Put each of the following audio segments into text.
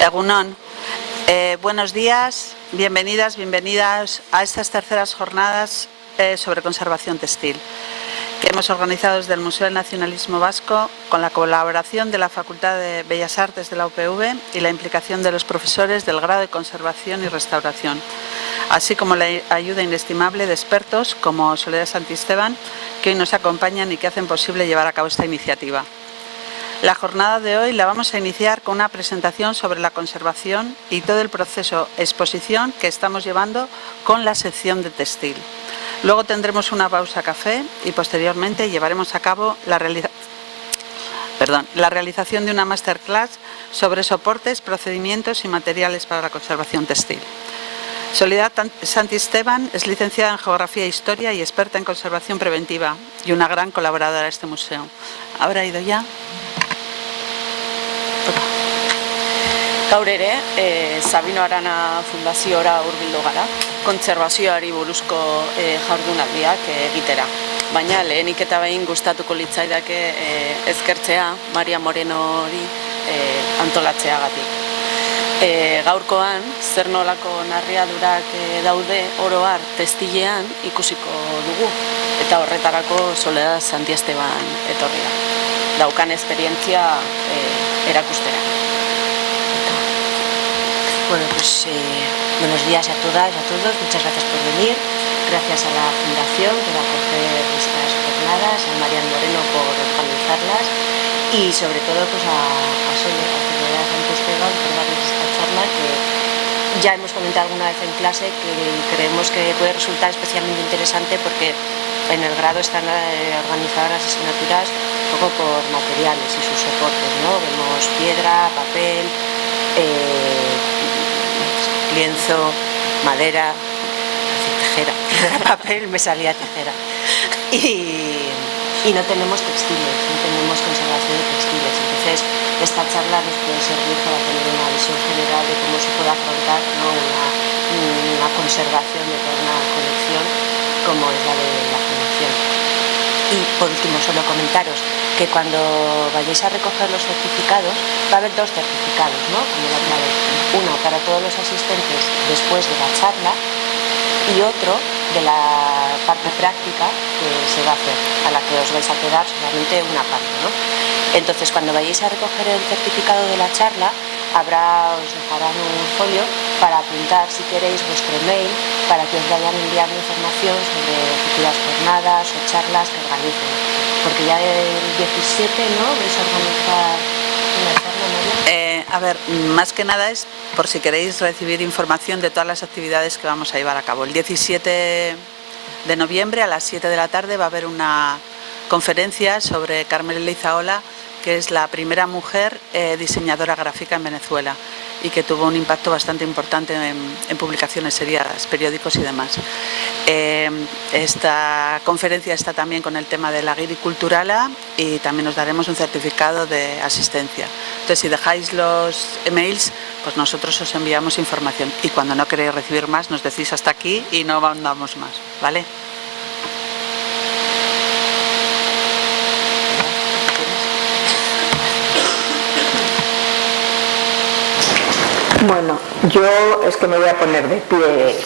Egunon. Buenos días, bienvenidas a estas terceras jornadas sobre conservación textil que hemos organizado desde el Museo del Nacionalismo Vasco con la colaboración de la Facultad de Bellas Artes de la UPV y la implicación de los profesores del grado de Conservación y Restauración, así como la ayuda inestimable de expertos como Soledad Santisteban, que hoy nos acompañan y que hacen posible llevar a cabo esta iniciativa. La jornada de hoy la vamos a iniciar con una presentación sobre la conservación y todo el proceso exposición que estamos llevando con la sección de textil. Luego tendremos una pausa café y posteriormente llevaremos a cabo la realización de una masterclass sobre soportes, procedimientos y materiales para la conservación textil. Soledad Santisteban es licenciada en Geografía e Historia y experta en conservación preventiva y una gran colaboradora de este museo. ¿Habrá ido ya? Gaur ere, Sabino Arana Fundaziora hurbildu gara, kontserbazioari buruzko jardunaldiak egitera. Baina lehenik eta behin gustatuko litzaidake eskertzea Maria Morenori antolatzeagatik. Gaurkoan, zer nolako narriadurak daude oro har textilean ikusiko dugu, eta horretarako Soledad Santisteban etorri da. Daukan esperientzia erakustera. Bueno, pues buenos días a todas y a todos, muchas gracias por venir, gracias a la Fundación por acoger estas jornadas, a Marian Moreno por organizarlas y sobre todo pues a Soledad Santisteban por darles esta charla que ya hemos comentado alguna vez en clase que creemos que puede resultar especialmente interesante porque en el grado están organizadas las asignaturas un poco por materiales y sus soportes, ¿no? Vemos piedra, papel, lienzo, madera, tijera, papel, me salía tijera. Y no tenemos textiles, no tenemos conservación de textiles. Entonces, esta charla nos puede servir para tener una visión general de cómo se puede afrontar, ¿no? una conservación de toda una colección como es la de la Fundación. Y por último, solo comentaros que cuando vayáis a recoger los certificados, va a haber dos certificados, ¿no? Uno para todos los asistentes después de la charla y otro de la parte práctica que se va a hacer, a la que os vais a quedar solamente una parte, ¿no? Entonces, cuando vayáis a recoger el certificado de la charla, os dejarán un folio para apuntar, si queréis, vuestro mail para que os vayan enviando información sobre futuras jornadas o charlas que organicen. Porque ya el 17, ¿no? Vais a organizar una charla, María. A ver, más que nada es por si queréis recibir información de todas las actividades que vamos a llevar a cabo. El 17 de noviembre a las 7 de la tarde va a haber una conferencia sobre Carmen Leizaola, que es la primera mujer diseñadora gráfica en Venezuela y que tuvo un impacto bastante importante en publicaciones seriadas, periódicos y demás. Esta conferencia está también con el tema de la agriculturala y también os daremos un certificado de asistencia. Entonces, si dejáis los emails, pues nosotros os enviamos información y cuando no queréis recibir más, nos decís hasta aquí y no mandamos más, ¿vale? Bueno, yo es que me voy a poner de pie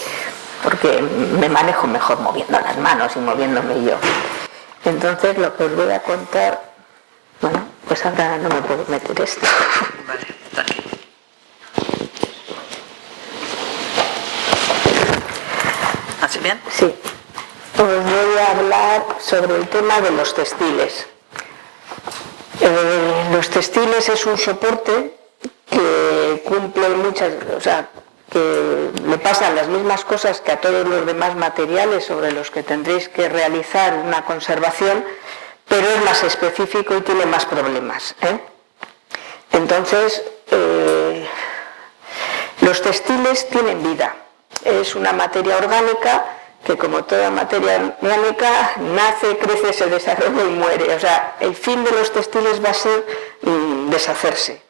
porque me manejo mejor moviendo las manos y moviéndome yo. Entonces lo que os voy a contar, bueno, pues ahora no me puedo meter esto. Vale, dale. ¿Así bien? Sí. Os voy a hablar sobre el tema de los textiles. Los textiles es un soporte que cumple que le pasan las mismas cosas que a todos los demás materiales sobre los que tendréis que realizar una conservación, pero es más específico y tiene más problemas, ¿eh? Entonces, los textiles tienen vida. Es una materia orgánica que, como toda materia orgánica, nace, crece, se desarrolla y muere. O sea, el fin de los textiles va a ser deshacerse.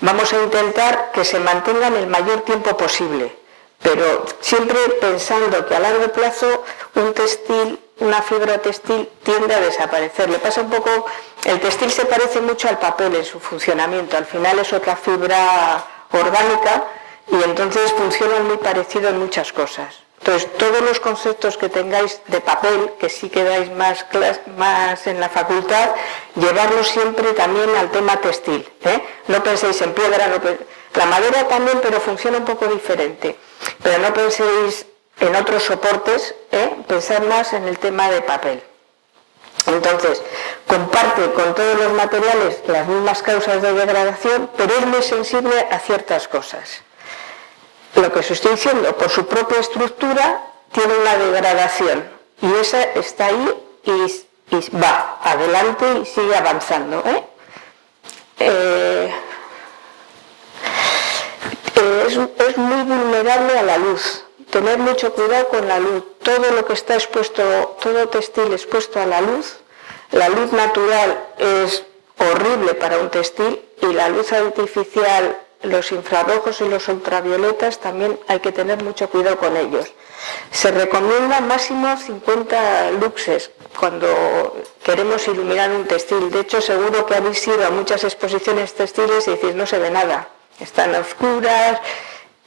Vamos a intentar que se mantengan el mayor tiempo posible, pero siempre pensando que a largo plazo un textil, una fibra textil tiende a desaparecer. Le pasa un poco, el textil se parece mucho al papel en su funcionamiento, al final es otra fibra orgánica y entonces funcionan muy parecido en muchas cosas. Entonces, todos los conceptos que tengáis de papel, que sí quedáis más en la facultad, llevarlos siempre también al tema textil, ¿eh? No penséis en piedra, la madera también, pero funciona un poco diferente. Pero no penséis en otros soportes, pensad más en el tema de papel. Entonces, comparte con todos los materiales las mismas causas de degradación, pero es muy sensible a ciertas cosas. Lo que os estoy diciendo, por su propia estructura, tiene una degradación y esa está ahí y va adelante y sigue avanzando. Es muy vulnerable a la luz. Tener mucho cuidado con la luz. Todo lo que está expuesto, todo textil expuesto a la luz natural es horrible para un textil y la luz artificial, los infrarrojos y los ultravioletas también hay que tener mucho cuidado con ellos. Se recomienda máximo 50 luxes cuando queremos iluminar un textil. De hecho, seguro que habéis ido a muchas exposiciones textiles y decís no se ve nada, están oscuras.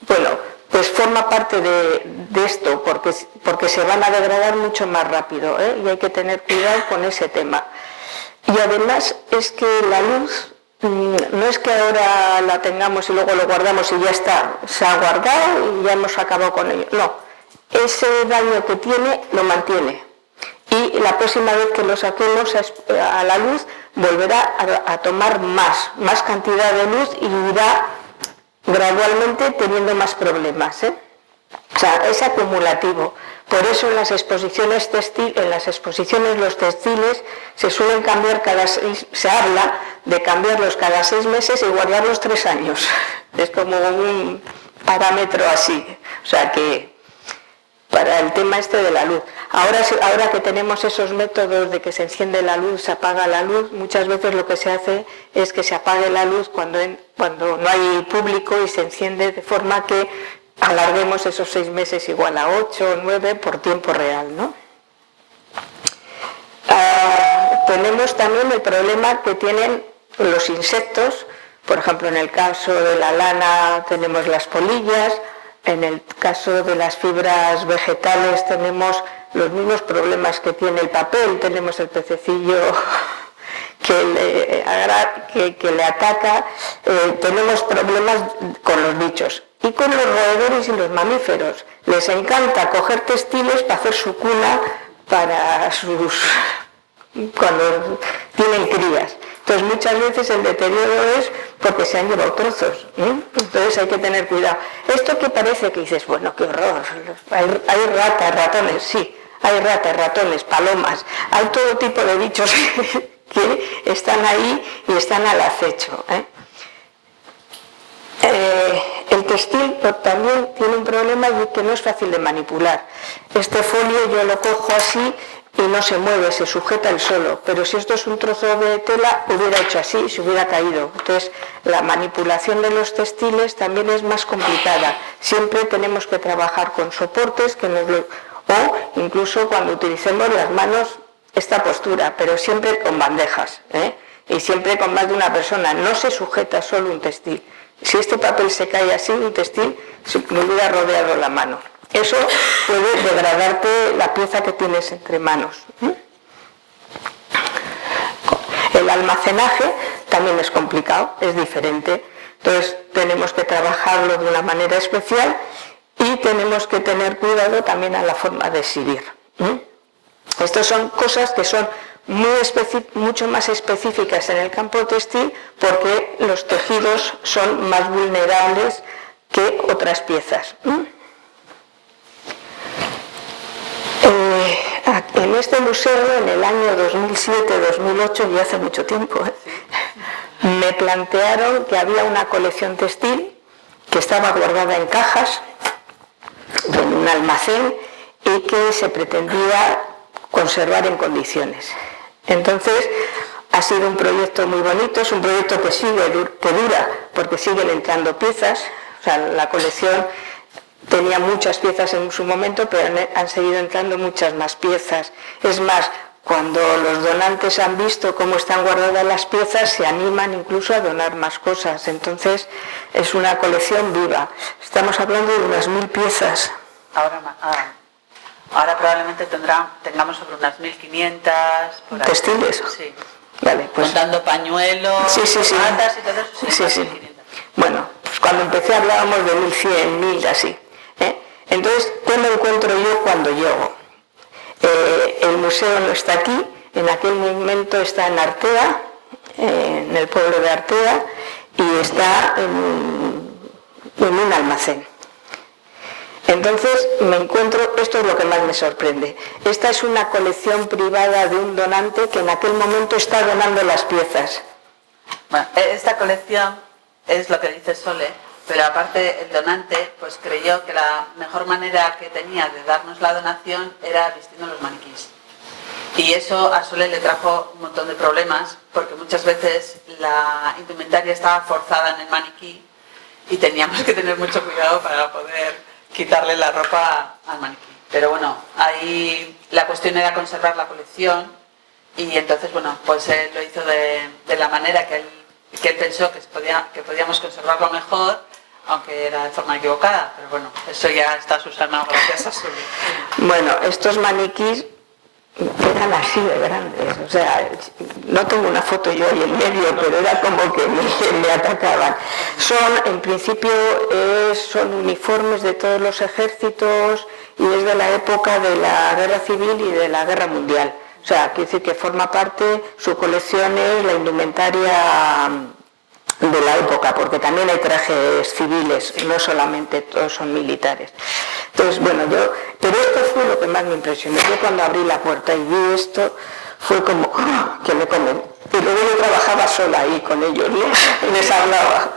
Bueno, pues forma parte de esto porque se van a degradar mucho más rápido, y hay que tener cuidado con ese tema. Y además es que la luz no es que ahora la tengamos y luego lo guardamos y ya está, se ha guardado y ya hemos acabado con ello. No, ese daño que tiene lo mantiene. Y la próxima vez que lo saquemos a la luz volverá a tomar más cantidad de luz y irá gradualmente teniendo más problemas. O sea, es acumulativo. Por eso en las exposiciones los textiles se suelen cambiar se habla de cambiarlos cada 6 meses y guardarlos 3 años. Es como un parámetro así. O sea que para el tema de la luz. Ahora que tenemos esos métodos de que se enciende la luz, se apaga la luz, muchas veces lo que se hace es que se apague la luz cuando no hay público y se enciende de forma que alarguemos esos 6 meses igual a 8 o 9 por tiempo real, ¿no? Tenemos también el problema que tienen los insectos. Por ejemplo, en el caso de la lana tenemos las polillas, en el caso de las fibras vegetales tenemos los mismos problemas que tiene el papel, tenemos el pececillo que le ataca, tenemos problemas con los bichos. Y con los roedores y los mamíferos. Les encanta coger textiles para hacer su cuna cuando tienen crías. Entonces muchas veces el deterioro es porque se han llevado trozos. Entonces hay que tener cuidado. Esto que parece que dices, bueno, qué horror, hay ratas, ratones, sí, hay ratas, ratones, palomas, hay todo tipo de bichos que están ahí y están al acecho. El textil también tiene un problema y que no es fácil de manipular. Este folio yo lo cojo así y no se mueve, se sujeta él solo, pero si esto es un trozo de tela hubiera hecho así y se hubiera caído. Entonces la manipulación de los textiles también es más complicada. Siempre tenemos que trabajar con soportes o incluso cuando utilicemos las manos esta postura, pero siempre con bandejas, y siempre con más de una persona. No se sujeta solo un textil. Si este papel se cae así, un textil, se me hubiera rodeado la mano. Eso puede degradarte la pieza que tienes entre manos. El almacenaje también es complicado, es diferente. Entonces tenemos que trabajarlo de una manera especial y tenemos que tener cuidado también a la forma de exhibir. Estas son cosas que son mucho más específicas en el campo textil porque los tejidos son más vulnerables que otras piezas. En este museo, en el año 2007-2008, y hace mucho tiempo, me plantearon que había una colección textil que estaba guardada en cajas en un almacén y que se pretendía conservar en condiciones. Entonces, ha sido un proyecto muy bonito, es un proyecto que dura, porque siguen entrando piezas. O sea, la colección tenía muchas piezas en su momento, pero han seguido entrando muchas más piezas. Es más, cuando los donantes han visto cómo están guardadas las piezas, se animan incluso a donar más cosas. Entonces, es una colección viva. Estamos hablando de unas 1000 piezas. Ahora probablemente tengamos sobre unas 1500 por ahí. ¿Textiles? Sí. Vale, pues, contando pañuelos, sí. mantas y todo eso, sí, Sí, unas sí. 1500. Bueno, pues cuando empecé hablábamos de 1100, 1000, así. Entonces, ¿qué me encuentro yo cuando llego? El museo no está aquí, en aquel momento está en Artea, en el pueblo de Artea, y está en un almacén. Entonces me encuentro, esto es lo que más me sorprende, esta es una colección privada de un donante que en aquel momento está donando las piezas. Bueno, esta colección es lo que dice Sole, pero aparte el donante pues creyó que la mejor manera que tenía de darnos la donación era vistiendo los maniquís. Y eso a Sole le trajo un montón de problemas, porque muchas veces la indumentaria estaba forzada en el maniquí y teníamos que tener mucho cuidado para poder quitarle la ropa al maniquí. Pero bueno, ahí la cuestión era conservar la colección y entonces, bueno, pues él lo hizo de la manera que él pensó que podíamos conservarlo mejor, aunque era de forma equivocada, pero bueno, eso ya está subsanado gracias a Sole. Bueno, estos maniquís eran así de grandes, o sea, no tengo una foto yo ahí en medio, pero era como que me atacaban. En principio, son uniformes de todos los ejércitos y es de la época de la Guerra Civil y de la Guerra Mundial. O sea, quiere decir que forma parte, su colección es la indumentaria de la época, porque también hay trajes civiles, no solamente todos son militares. Entonces, bueno, pero esto fue lo que más me impresionó. Yo cuando abrí la puerta y vi esto, fue como, ¡oh!, que me comen. Y luego yo trabajaba sola ahí con ellos, ¿no? Y les hablaba.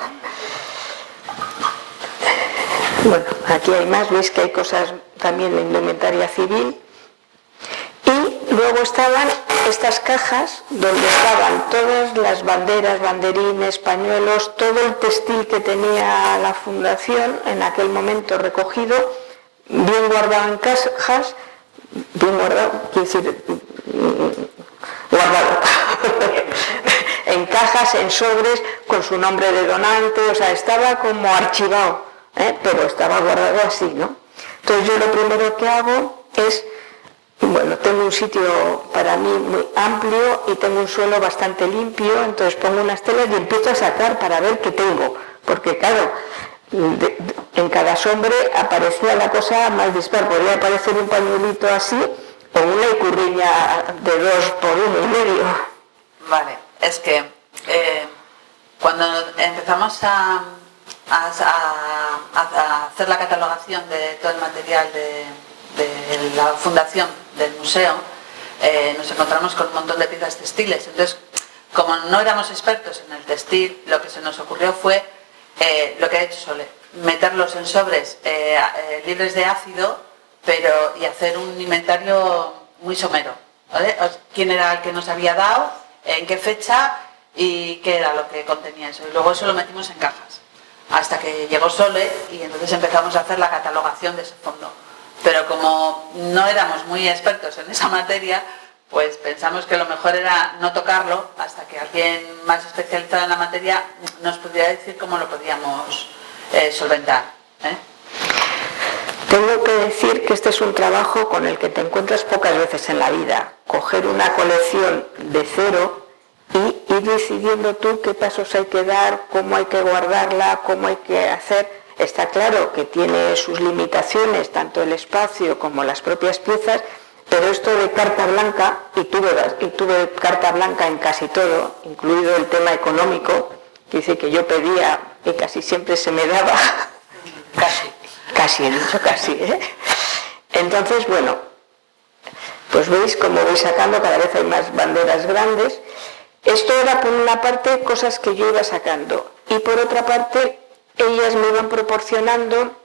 Bueno, aquí hay más, veis que hay cosas también de indumentaria civil. Y luego estaban estas cajas donde estaban todas las banderas, banderines, pañuelos, todo el textil que tenía la fundación en aquel momento recogido, bien guardado en cajas, bien guardado, quiere decir, guardado, en cajas, en sobres, con su nombre de donante, o sea, estaba como archivado, pero estaba guardado así, ¿no? Entonces yo lo primero que hago es, bueno, tengo un sitio para mí muy amplio y tengo un suelo bastante limpio, entonces pongo unas telas y empiezo a sacar para ver qué tengo, porque claro, en cada sobre aparecía la cosa más dispar, podría aparecer un pañuelito así o una icurriña de 2 por 1,5. Vale, es que cuando empezamos a hacer la catalogación de todo el material de la fundación del museo, nos encontramos con un montón de piezas textiles. Entonces, como no éramos expertos en el textil, lo que se nos ocurrió fue lo que ha hecho Sole, meterlos en sobres libres de ácido, y hacer un inventario muy somero, ¿vale? Quién era el que nos había dado, en qué fecha y qué era lo que contenía eso. Y luego eso lo metimos en cajas, hasta que llegó Sole y entonces empezamos a hacer la catalogación de ese fondo. Pero como no éramos muy expertos en esa materia, pues pensamos que lo mejor era no tocarlo hasta que alguien más especializado en la materia nos pudiera decir cómo lo podíamos solventar. Tengo que decir que este es un trabajo con el que te encuentras pocas veces en la vida. Coger una colección de cero y ir decidiendo tú qué pasos hay que dar, cómo hay que guardarla, cómo hay que hacer. Está claro que tiene sus limitaciones, tanto el espacio como las propias piezas, pero esto de carta blanca, y tuve carta blanca en casi todo, incluido el tema económico, que dice que yo pedía y casi siempre se me daba. Casi he dicho casi, ¿eh? Entonces, bueno, pues veis como voy sacando, cada vez hay más banderas grandes. Esto era por una parte cosas que yo iba sacando y por otra parte ellas me iban proporcionando,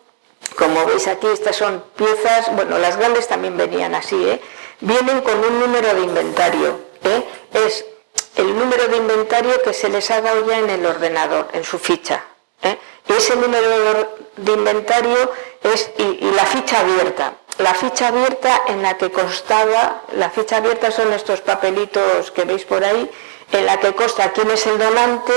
como veis aquí, estas son piezas, bueno, las grandes también venían así, vienen con un número de inventario, es el número de inventario que se les ha dado ya en el ordenador, en su ficha. Y ese número de inventario es y la ficha abierta. la ficha abierta en la que constaba, la ficha abierta son estos papelitos que veis por ahí, en la que consta quién es el donante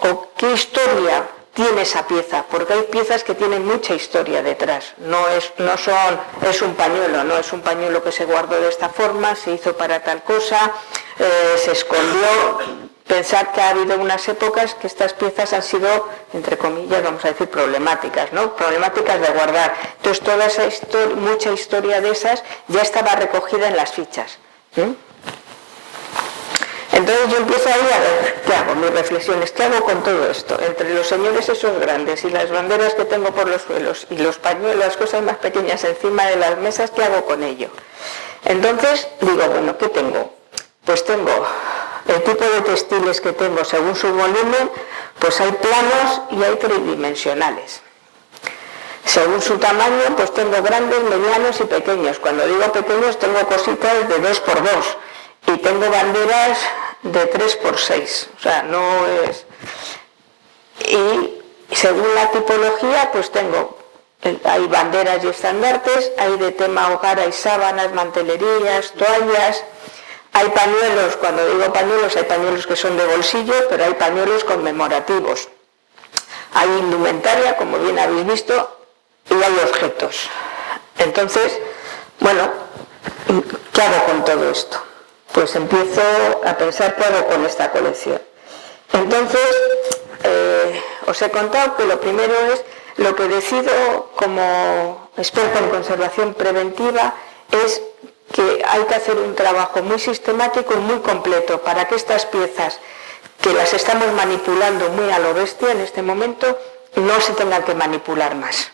o qué historia tiene esa pieza, porque hay piezas que tienen mucha historia detrás, es un pañuelo, no es un pañuelo que se guardó de esta forma, se hizo para tal cosa, se escondió. Pensar que ha habido unas épocas que estas piezas han sido, entre comillas, vamos a decir, problemáticas, ¿no? Problemáticas de guardar. Entonces toda esa mucha historia de esas ya estaba recogida en las fichas. Entonces yo empiezo ahí a ver, ¿qué hago? Mis reflexiones, ¿qué hago con todo esto? Entre los señores esos grandes y las banderas que tengo por los suelos y los pañuelos, las cosas más pequeñas encima de las mesas, ¿qué hago con ello? Entonces digo, bueno, ¿qué tengo? Pues tengo el tipo de textiles que tengo según su volumen, pues hay planos y hay tridimensionales. Según su tamaño, pues tengo grandes, medianos y pequeños. Cuando digo pequeños, tengo cositas de 2x2 y tengo banderas de 3x6. O sea, no es... Y según la tipología, pues hay banderas y estandartes, hay de tema hogar, hay sábanas, mantelerías, toallas. Hay pañuelos, cuando digo pañuelos, hay pañuelos que son de bolsillo, pero hay pañuelos conmemorativos. Hay indumentaria, como bien habéis visto, y hay objetos. Entonces, bueno, ¿qué hago con todo esto? Pues empiezo a pensar qué hago con esta colección. Entonces, os he contado que lo primero es, lo que decido como experta en conservación preventiva es que hay que hacer un trabajo muy sistemático y muy completo para que estas piezas, que las estamos manipulando muy a lo bestia en este momento, no se tengan que manipular más.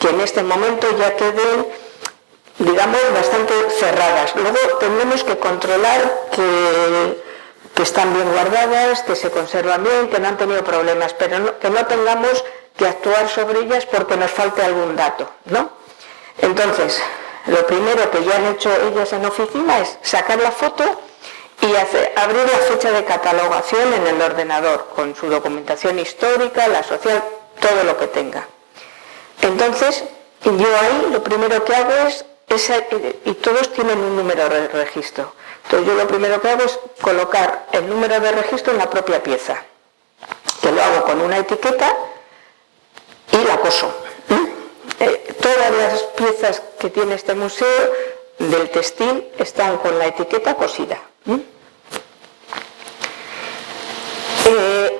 Que en este momento ya queden, digamos, bastante cerradas. Luego tenemos que controlar que están bien guardadas, que se conservan bien, que no han tenido problemas, pero que no tengamos que actuar sobre ellas porque nos falte algún dato, ¿no? Entonces, lo primero que ya han hecho ellas en oficina es sacar la foto y abrir la fecha de catalogación en el ordenador, con su documentación histórica, la social, todo lo que tenga. Entonces, yo ahí lo primero que hago y todos tienen un número de registro. Entonces yo lo primero que hago es colocar el número de registro en la propia pieza, que lo hago con una etiqueta y la coso. Todas las piezas que tiene este museo del textil están con la etiqueta cosida. Y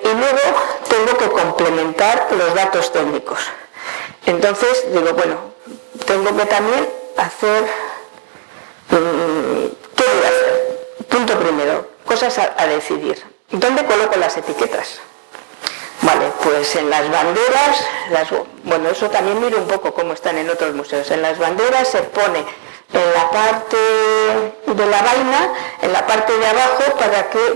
luego tengo que complementar los datos técnicos. Entonces digo, bueno, tengo que también hacer... ¿Qué voy a hacer? Punto primero, cosas a decidir. ¿Dónde coloco las etiquetas? Vale, pues en las banderas, bueno, eso también miro un poco cómo están en otros museos. En las banderas se pone en la parte de la vaina, en la parte de abajo,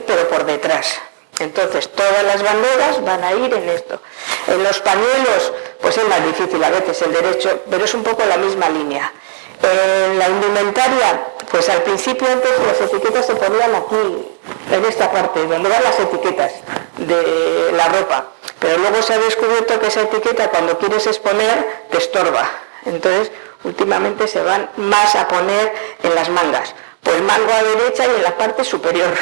pero por detrás. Entonces todas las banderas van a ir en esto. En los pañuelos, pues es más difícil a veces el derecho, pero es un poco la misma línea. En la indumentaria, pues al principio antes las etiquetas se ponían aquí, en esta parte, donde van las etiquetas de la ropa. Pero luego se ha descubierto que esa etiqueta cuando quieres exponer te estorba. Entonces últimamente se van más a poner en las mangas. Pues mango a derecha y en la parte superior.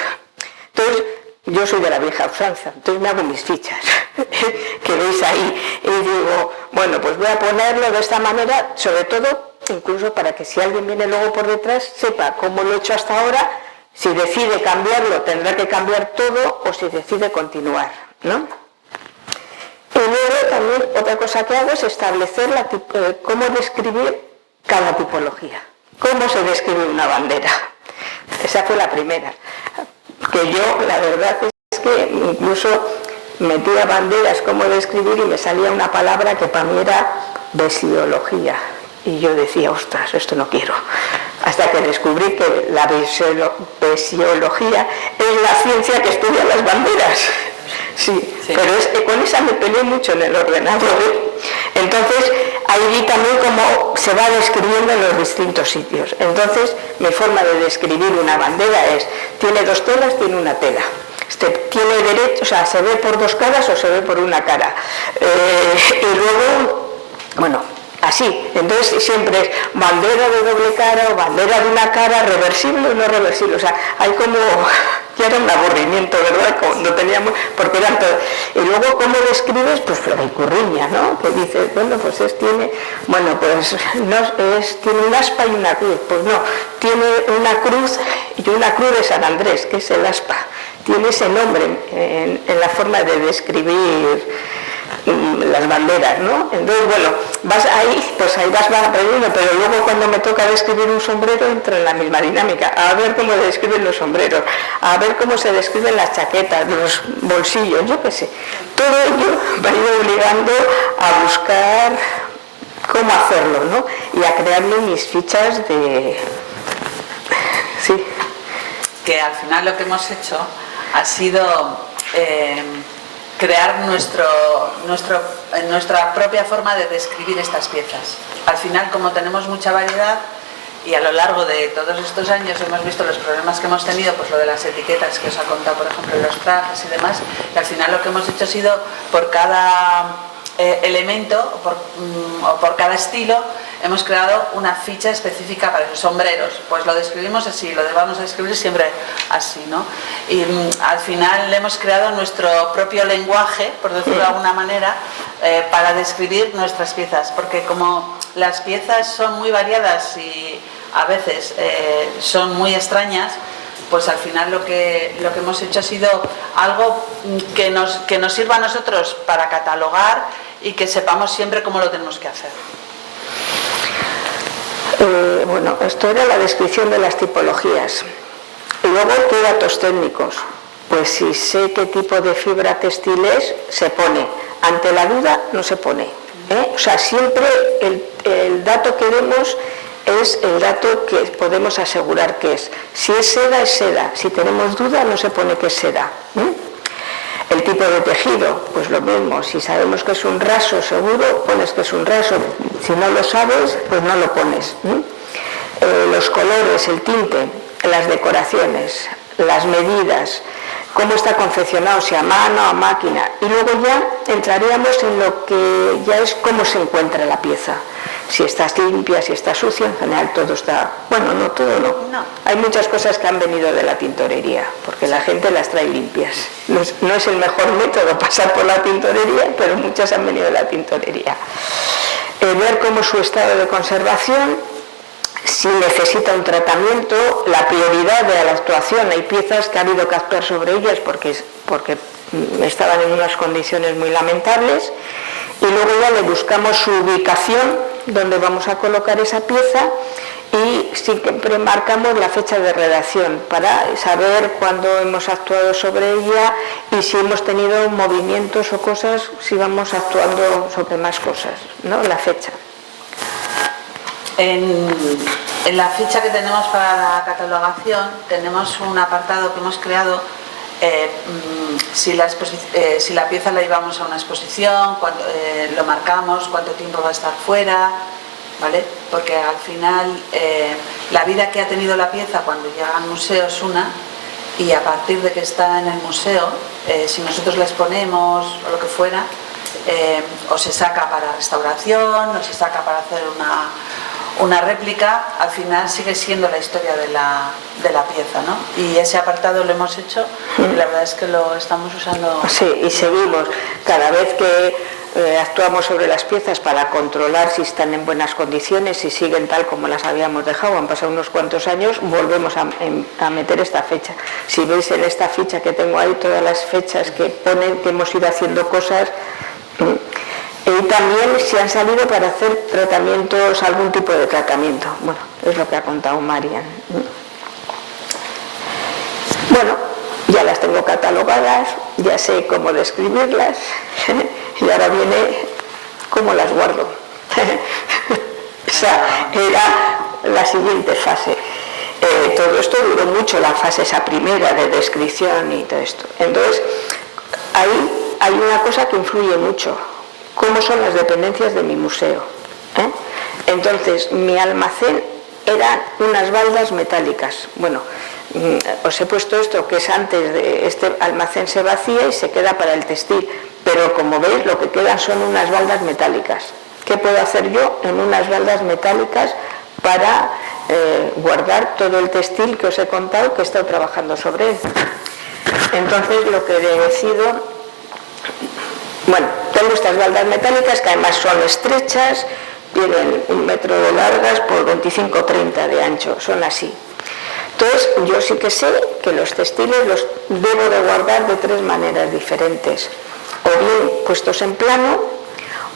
Entonces yo soy de la vieja usanza, entonces me hago mis fichas, que veis ahí, y digo, bueno, pues voy a ponerlo de esta manera, sobre todo, incluso para que si alguien viene luego por detrás, sepa cómo lo he hecho hasta ahora, si decide cambiarlo, tendrá que cambiar todo, o si decide continuar, ¿no? Y luego también otra cosa que hago es establecer cómo describir cada tipología, cómo se describe una bandera. Esa fue la primera. Que yo, la verdad es que incluso metía banderas cómo describir y me salía una palabra que para mí era vesiología. Y yo decía, ostras, esto no quiero. Hasta que descubrí que la vesiología es la ciencia que estudia las banderas. Sí, pero es que con esa me peleé mucho en el ordenador. Entonces, ahí vi también cómo se va describiendo en los distintos sitios. Entonces, mi forma de describir una bandera es, tiene dos telas, tiene una tela. Tiene derecho, o sea, se ve por dos caras o se ve por una cara. Y luego, bueno, así. Entonces siempre es bandera de doble cara o bandera de una cara, reversible o no reversible. O sea, hay como... ya era un aburrimiento, ¿verdad? Cuando teníamos... porque eran todo... Y luego, ¿cómo describes? Pues Floricurriña, ¿no? Que dices, bueno, pues tiene... bueno, pues tiene un aspa y una cruz. Pues no, tiene una cruz y una cruz de San Andrés, que es el aspa. Tiene ese nombre en la forma de describir las banderas, ¿no? Entonces, bueno, vas ahí, pues ahí vas aprendiendo, pero luego cuando me toca describir un sombrero entra en la misma dinámica, a ver cómo se describen los sombreros, a ver cómo se describen las chaquetas, los bolsillos, yo qué sé. Todo ello me ha ido obligando a buscar cómo hacerlo, ¿no? Y a crearme mis fichas de... sí. Que al final lo que hemos hecho ha sido crear nuestra propia forma de describir estas piezas. Al final, como tenemos mucha variedad y a lo largo de todos estos años hemos visto los problemas que hemos tenido, pues lo de las etiquetas que os ha contado, por ejemplo, los trajes y demás, y al final lo que hemos hecho ha sido por cada elemento o por cada estilo hemos creado una ficha específica para los sombreros, pues lo describimos así, lo vamos a describir siempre así, ¿no? Y al final hemos creado nuestro propio lenguaje, por decirlo de alguna manera, para describir nuestras piezas, porque como las piezas son muy variadas y a veces son muy extrañas, pues al final lo que hemos hecho ha sido algo que nos sirva a nosotros para catalogar y que sepamos siempre cómo lo tenemos que hacer. Bueno, esto era la descripción de las tipologías. Luego, ¿qué datos técnicos? Pues si sé qué tipo de fibra textil es, se pone. Ante la duda, no se pone. O sea, siempre el dato que demos es el dato que podemos asegurar que es. Si es seda, es seda. Si tenemos duda, no se pone que es seda. El tipo de tejido, pues lo mismo. Si sabemos que es un raso seguro, pones que es un raso. Si no lo sabes, pues no lo pones. Los colores, el tinte, las decoraciones, las medidas, cómo está confeccionado, si a mano, a máquina. Y luego ya entraríamos en lo que ya es cómo se encuentra la pieza. Si está limpia, si está sucia, en general todo está... bueno, no todo, no. Hay muchas cosas que han venido de la tintorería, porque la gente las trae limpias. No es el mejor método pasar por la tintorería, pero muchas han venido de la tintorería. Ver cómo es su estado de conservación, si necesita un tratamiento, la prioridad de la actuación. Hay piezas que ha habido que actuar sobre ellas porque estaban en unas condiciones muy lamentables, y luego ya le buscamos su ubicación, donde vamos a colocar esa pieza, y siempre marcamos la fecha de redacción para saber cuándo hemos actuado sobre ella y si hemos tenido movimientos o cosas, si vamos actuando sobre más cosas, ¿no? La fecha. En la ficha que tenemos para la catalogación tenemos un apartado que hemos creado. Si la pieza la llevamos a una exposición, lo marcamos, cuánto tiempo va a estar fuera, ¿vale? Porque al final la vida que ha tenido la pieza cuando llega al museo es una, y a partir de que está en el museo, si nosotros la exponemos o lo que fuera, o se saca para restauración, o se saca para hacer una réplica, al final sigue siendo la historia de la pieza, ¿no? Y ese apartado lo hemos hecho y la verdad es que lo estamos usando. Sí, y seguimos. Cada vez que actuamos sobre las piezas para controlar si están en buenas condiciones, si siguen tal como las habíamos dejado, han pasado unos cuantos años, volvemos a meter esta fecha. Si veis en esta ficha que tengo ahí todas las fechas que ponen que hemos ido haciendo cosas. Y también si han salido para hacer tratamientos, algún tipo de tratamiento. Bueno, es lo que ha contado Marian. Bueno, ya las tengo catalogadas, ya sé cómo describirlas y ahora viene cómo las guardo. Esa era la siguiente fase. Todo esto duró mucho, la fase esa primera de descripción y todo esto. Entonces, ahí hay una cosa que influye mucho. Cómo son las dependencias de mi museo. Entonces, mi almacén eran unas baldas metálicas. Bueno, os he puesto esto que es antes de este almacén se vacía y se queda para el textil, pero como veis lo que quedan son unas baldas metálicas ¿qué puedo hacer yo en unas baldas metálicas para guardar todo el textil que os he contado que he estado trabajando sobre él? Entonces lo que decido, bueno, tengo estas baldas metálicas que además son estrechas, tienen 1 metro de largas por 25 o 30 de ancho, son así. Entonces yo sí que sé que los textiles los debo de guardar de 3 maneras diferentes, o bien puestos en plano,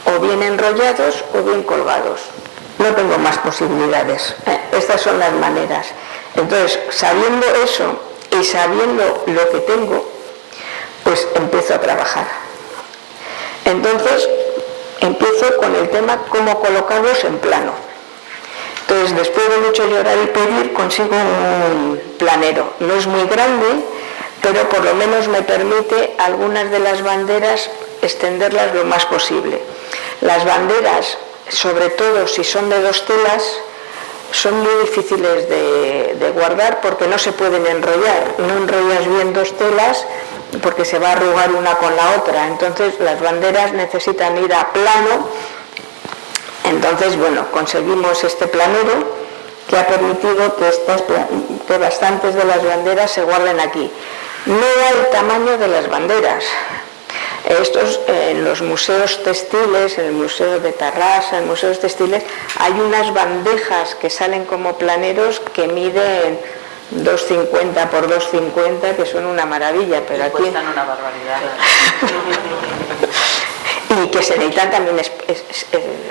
o bien enrollados, o bien colgados. No tengo más posibilidades. Estas son las maneras. Entonces, sabiendo eso y sabiendo lo que tengo, pues empiezo a trabajar. Entonces, empiezo con el tema cómo colocarlos en plano. Entonces, después de mucho llorar y pedir, consigo un planero. No es muy grande, pero por lo menos me permite algunas de las banderas extenderlas lo más posible. Las banderas, sobre todo si son de 2 telas, son muy difíciles de guardar porque no se pueden enrollar. No enrollas bien 2 telas porque se va a arrugar una con la otra. Entonces las banderas necesitan ir a plano. Entonces, bueno, conseguimos este planero que ha permitido que bastantes de las banderas se guarden aquí. No da el tamaño de las banderas. Estos, en los museos textiles, en el Museo de Tarrasa, en museos textiles, hay unas bandejas que salen como planeros que miden 2,50 por 2,50, que son una maravilla, pero aquí cuestan una barbaridad. Y que se necesitan también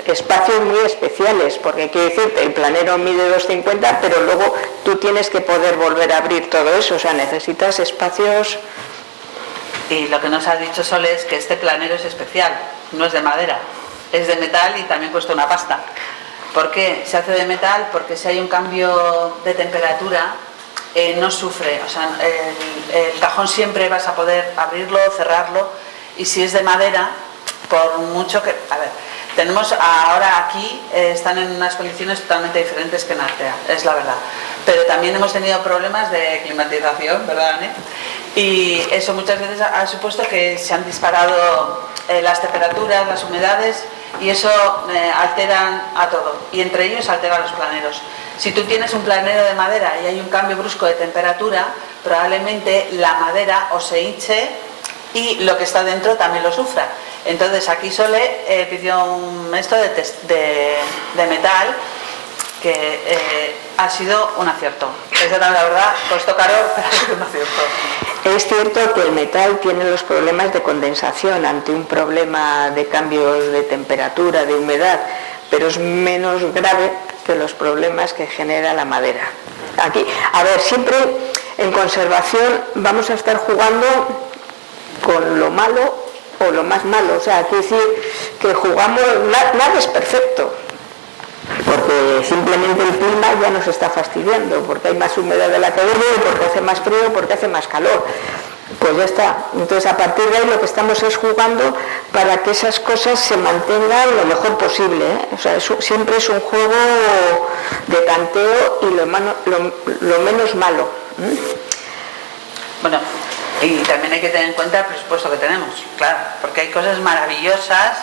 espacios muy especiales, porque quiere decir, el planero mide 2,50, pero luego tú tienes que poder volver a abrir todo eso, o sea, necesitas espacios. Y lo que nos ha dicho Sole es que este planero es especial, no es de madera, es de metal y también cuesta una pasta. ¿Por qué se hace de metal? Porque si hay un cambio de temperatura, no sufre, o sea, el cajón siempre vas a poder abrirlo, cerrarlo, y si es de madera, por mucho que... A ver, tenemos ahora aquí, están en unas condiciones totalmente diferentes que en Artea, es la verdad. Pero también hemos tenido problemas de climatización, ¿verdad, Anet? Y eso muchas veces ha supuesto que se han disparado las temperaturas, las humedades, y eso alteran a todo, y entre ellos alteran los planeros. Si tú tienes un planero de madera y hay un cambio brusco de temperatura, probablemente la madera o se hinche y lo que está dentro también lo sufra. Entonces aquí Sole pidió un esto de metal que ha sido un acierto. Eso la verdad costó caro, pero ha sido un acierto. Es cierto que el metal tiene los problemas de condensación ante un problema de cambios de temperatura, de humedad, pero es menos grave que los problemas que genera la madera. Aquí, a ver, siempre en conservación vamos a estar jugando con lo malo o lo más malo, o sea, quiero decir que jugamos, nada es perfecto, porque simplemente el clima ya nos está fastidiando, porque hay más humedad de la que debe, porque hace más frío, porque hace más calor. Pues ya está. Entonces, a partir de ahí lo que estamos es jugando para que esas cosas se mantengan lo mejor posible, ¿eh? O sea, siempre es un juego de tanteo y lo menos malo. Bueno, y también hay que tener en cuenta el presupuesto que tenemos, claro, porque hay cosas maravillosas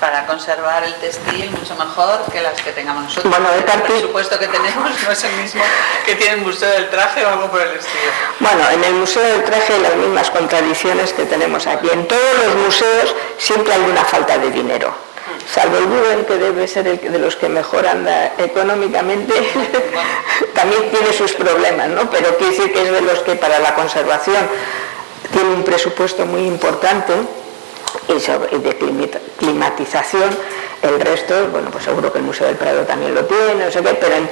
para conservar el textil mucho mejor que las que tengamos nosotros. Bueno, el presupuesto que tenemos no es el mismo que tiene el Museo del Traje o algo por el estilo. Bueno, en el Museo del Traje hay las mismas contradicciones que tenemos aquí. En todos los museos siempre hay una falta de dinero. Salvo el Guggenheim, que debe ser el de los que mejor anda económicamente, también tiene sus problemas, ¿no? Pero quiere decir que es de los que para la conservación tiene un presupuesto muy importante y de climatización. El resto, bueno, pues seguro que el Museo del Prado también lo tiene, no sé qué, pero en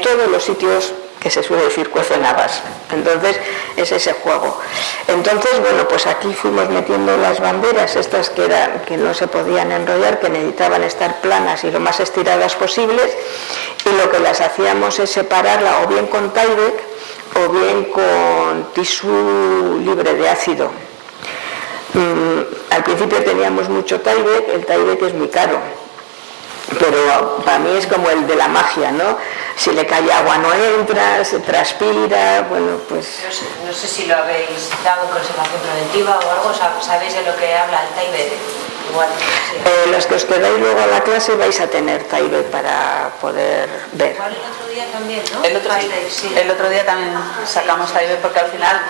todos los sitios que se suele decir cuecen habas. Entonces es ese juego. Entonces, bueno, pues aquí fuimos metiendo las banderas estas que no se podían enrollar, que necesitaban estar planas y lo más estiradas posibles, y lo que las hacíamos es separarla o bien con Tyvek o bien con tisú libre de ácido. Al principio teníamos mucho Tyvek, el Tyvek es muy caro, pero para mí es como el de la magia, ¿no? Si le cae agua no entra, se transpira, bueno, pues... No sé si lo habéis dado en conservación preventiva o algo, ¿sabéis de lo que habla el Tyvek? igual. Sí. Los que os quedáis luego a la clase vais a tener Taibet para poder ver. Igual el otro día también, ¿no? El otro día también sacamos Taibet porque al final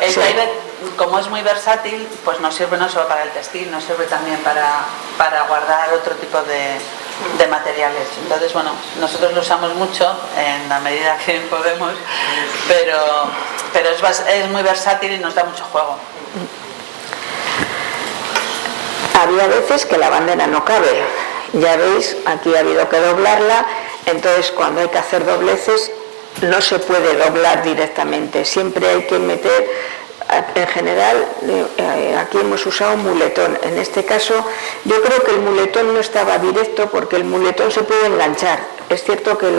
el Sí. Taibet, como es muy versátil, pues nos sirve no solo para el textil, nos sirve también para guardar otro tipo de materiales. Entonces, bueno, nosotros lo usamos mucho en la medida que podemos, pero es muy versátil y nos da mucho juego. Había veces que la bandera no cabe. Ya veis, aquí ha habido que doblarla, entonces cuando hay que hacer dobleces no se puede doblar directamente, siempre hay que meter, en general, aquí hemos usado un muletón. En este caso, yo creo que el muletón no estaba directo porque el muletón se puede enganchar. Es cierto que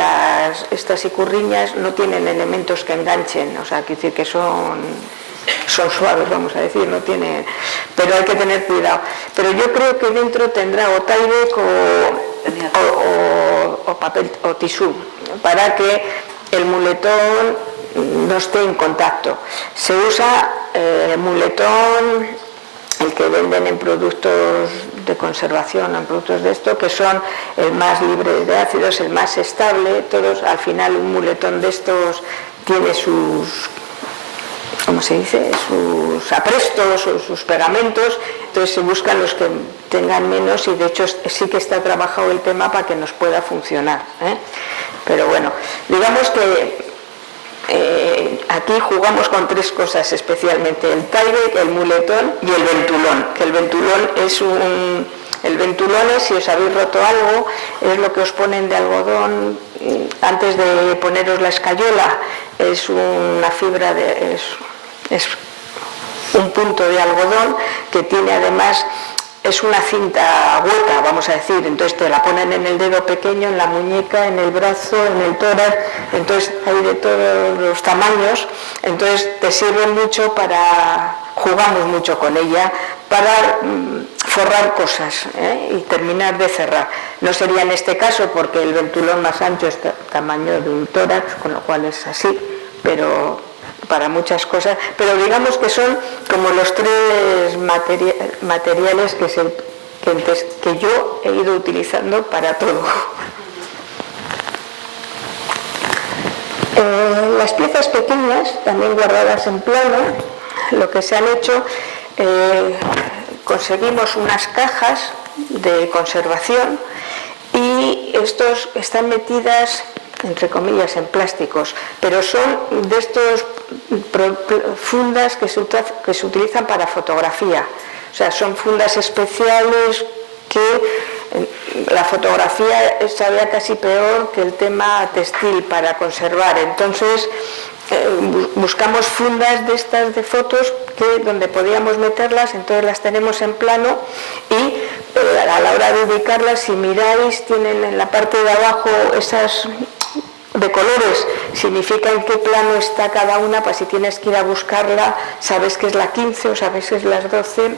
estas icurriñas no tienen elementos que enganchen, o sea, quiere decir que son suaves, vamos a decir, no tiene, pero hay que tener cuidado. Pero yo creo que dentro tendrá o Tyvek o papel o tisú, para que el muletón no esté en contacto. Se usa muletón, el que venden en productos de conservación, en productos de esto, que son el más libre de ácidos, el más estable. Todos, al final, un muletón de estos tiene sus, ¿cómo se dice?, sus aprestos o sus pegamentos, entonces se buscan los que tengan menos, y de hecho sí que está trabajado el tema para que nos pueda funcionar, ¿eh? Pero bueno, digamos que aquí jugamos con tres cosas especialmente: el Tyvek, el muletón y el ventulón, que el ventulón es, si os habéis roto algo, es lo que os ponen de algodón antes de poneros la escayola, es una fibra es un punto de algodón que tiene además, es una cinta hueca, vamos a decir, entonces te la ponen en el dedo pequeño, en la muñeca, en el brazo, en el tórax, entonces hay de todos los tamaños, entonces te sirve mucho jugamos mucho con ella para forrar cosas, y terminar de cerrar. No sería en este caso porque el ventulón más ancho es tamaño de un tórax, con lo cual es así, pero para muchas cosas, pero digamos que son como los tres materiales que yo he ido utilizando para todo. Las piezas pequeñas, también guardadas en plano, lo que se han hecho, conseguimos unas cajas de conservación y estos están metidas, entre comillas, en plásticos, pero son de estos fundas que se utilizan para fotografía, o sea, son fundas especiales que la fotografía estaría casi peor que el tema textil para conservar. Entonces buscamos fundas de estas de fotos donde podíamos meterlas, entonces las tenemos en plano y a la hora de ubicarlas, si miráis, tienen en la parte de abajo esas de colores, significa en qué plano está cada una, para si tienes que ir a buscarla, sabes que es la 15 o sabes que es las 12,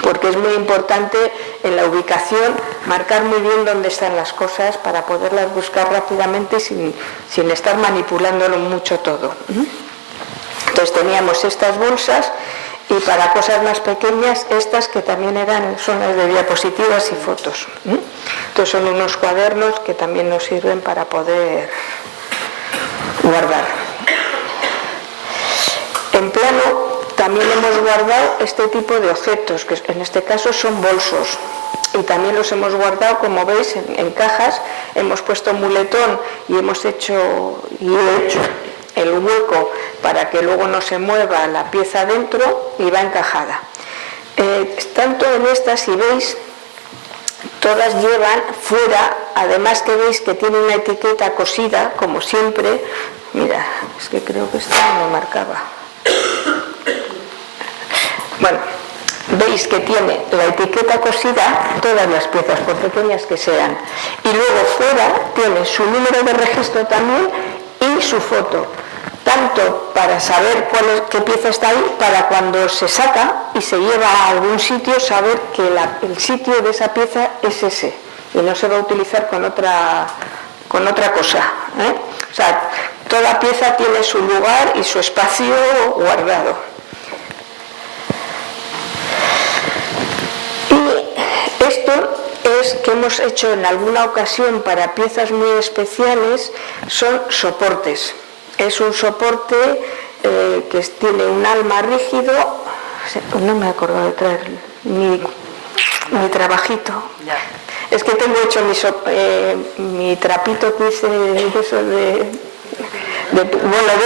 porque es muy importante en la ubicación marcar muy bien dónde están las cosas para poderlas buscar rápidamente sin estar manipulándolo mucho todo. Entonces teníamos estas bolsas, y para cosas más pequeñas estas que también son las de diapositivas y fotos. Entonces son unos cuadernos que también nos sirven para poder guardar. En plano también hemos guardado este tipo de objetos, que en este caso son bolsos, y también los hemos guardado, como veis, en cajas. Hemos puesto muletón y he hecho el hueco para que luego no se mueva la pieza dentro, y va encajada. Tanto en estas, si veis, todas llevan fuera, además que veis que tiene una etiqueta cosida, como siempre. Mira, es que creo que esta no marcaba. Bueno, veis que tiene la etiqueta cosida, todas las piezas, por pequeñas que sean, y luego fuera tiene su número de registro también y su foto, tanto para saber qué pieza está ahí, para cuando se saca y se lleva a algún sitio, saber que el sitio de esa pieza es ese y no se va a utilizar con otra cosa, ¿eh? O sea, toda pieza tiene su lugar y su espacio guardado. Y materiales que hemos hecho en alguna ocasión para piezas muy especiales son soportes. Es un soporte que tiene un alma rígido. No me acuerdo de traer mi trabajito. Ya. Es que tengo hecho mi trapito que hice de esos de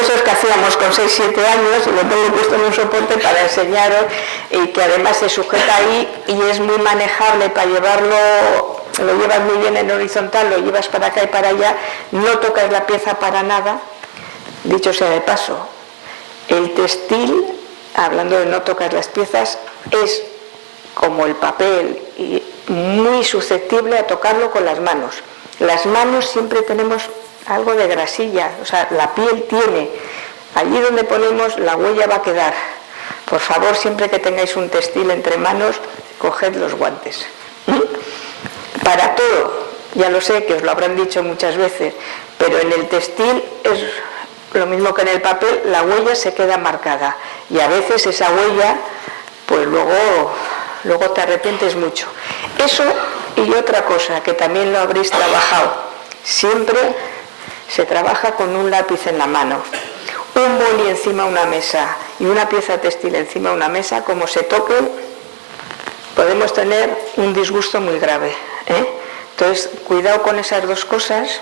esos que hacíamos con 6-7 años, y lo tengo puesto en un soporte para enseñaros, y que además se sujeta ahí y es muy manejable para llevarlo. Lo llevas muy bien en horizontal, lo llevas para acá y para allá, no tocas la pieza para nada. Dicho sea de paso, el textil, hablando de no tocar las piezas, es como el papel y muy susceptible a tocarlo con las manos. Las manos siempre tenemos algo de grasilla, o sea, la piel tiene, allí donde ponemos la huella va a quedar. Por favor, siempre que tengáis un textil entre manos, coged los guantes. Para todo, ya lo sé que os lo habrán dicho muchas veces, pero en el textil es lo mismo que en el papel, la huella se queda marcada y a veces esa huella, pues luego te arrepientes mucho. Eso y otra cosa que también lo habréis trabajado, siempre se trabaja con un lápiz en la mano, un boli encima de una mesa y una pieza textil encima de una mesa, como se toquen, podemos tener un disgusto muy grave, ¿eh? Entonces, cuidado con esas dos cosas.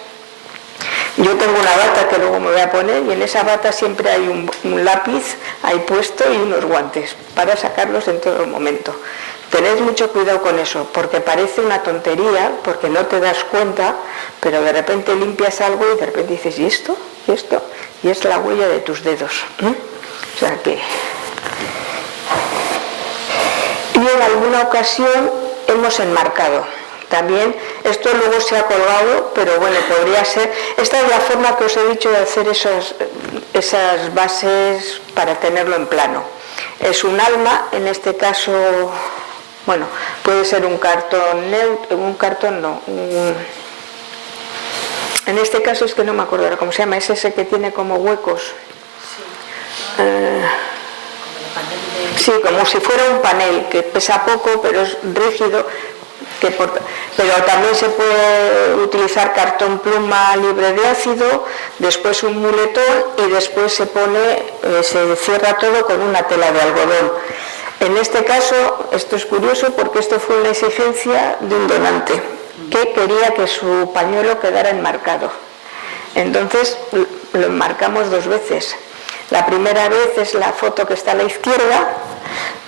Yo tengo una bata que luego me voy a poner y en esa bata siempre hay un lápiz ahí puesto y unos guantes para sacarlos en todo momento. Tened mucho cuidado con eso, porque parece una tontería, porque no te das cuenta, pero de repente limpias algo y de repente dices, ¿y esto? ¿Y esto? Y es la huella de tus dedos. O sea que... Y en alguna ocasión hemos enmarcado. También esto luego se ha colgado, pero bueno, podría ser... Esta es la forma que os he dicho de hacer esas bases para tenerlo en plano. Es un alma, en este caso... Bueno, puede ser un cartón neutro, un cartón no, en este caso es que no me acuerdo ahora cómo se llama, es ese que tiene como huecos. Sí, como si fuera un panel, que pesa poco, pero es rígido, pero también se puede utilizar cartón pluma libre de ácido, después un muletón y después se cierra todo con una tela de algodón. En este caso, esto es curioso porque esto fue una exigencia de un donante que quería que su pañuelo quedara enmarcado. Entonces lo enmarcamos 2 veces. La primera vez es la foto que está a la izquierda,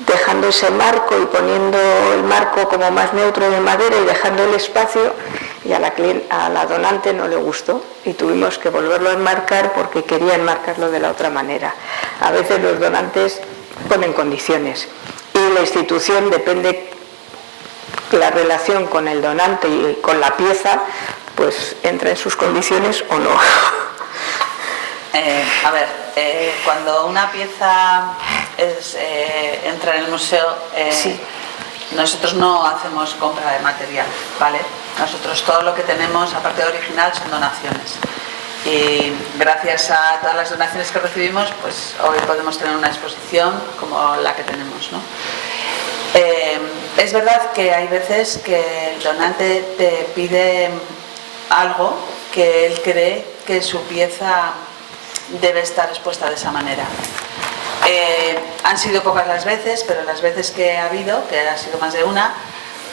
dejando ese marco y poniendo el marco como más neutro de madera y dejando el espacio, y a la donante no le gustó y tuvimos que volverlo a enmarcar porque quería enmarcarlo de la otra manera. A veces los donantes ponen condiciones y la institución, depende la relación con el donante y con la pieza, pues entra en sus condiciones o no. Cuando una pieza entra en el museo, sí. Nosotros no hacemos compra de material, ¿vale? Nosotros todo lo que tenemos, aparte de original, son donaciones. Y gracias a todas las donaciones que recibimos, pues hoy podemos tener una exposición como la que tenemos, ¿no? Es verdad que hay veces que el donante te pide algo que él cree que su pieza debe estar expuesta de esa manera. Han sido pocas las veces, pero las veces que ha habido, que ha sido más de una,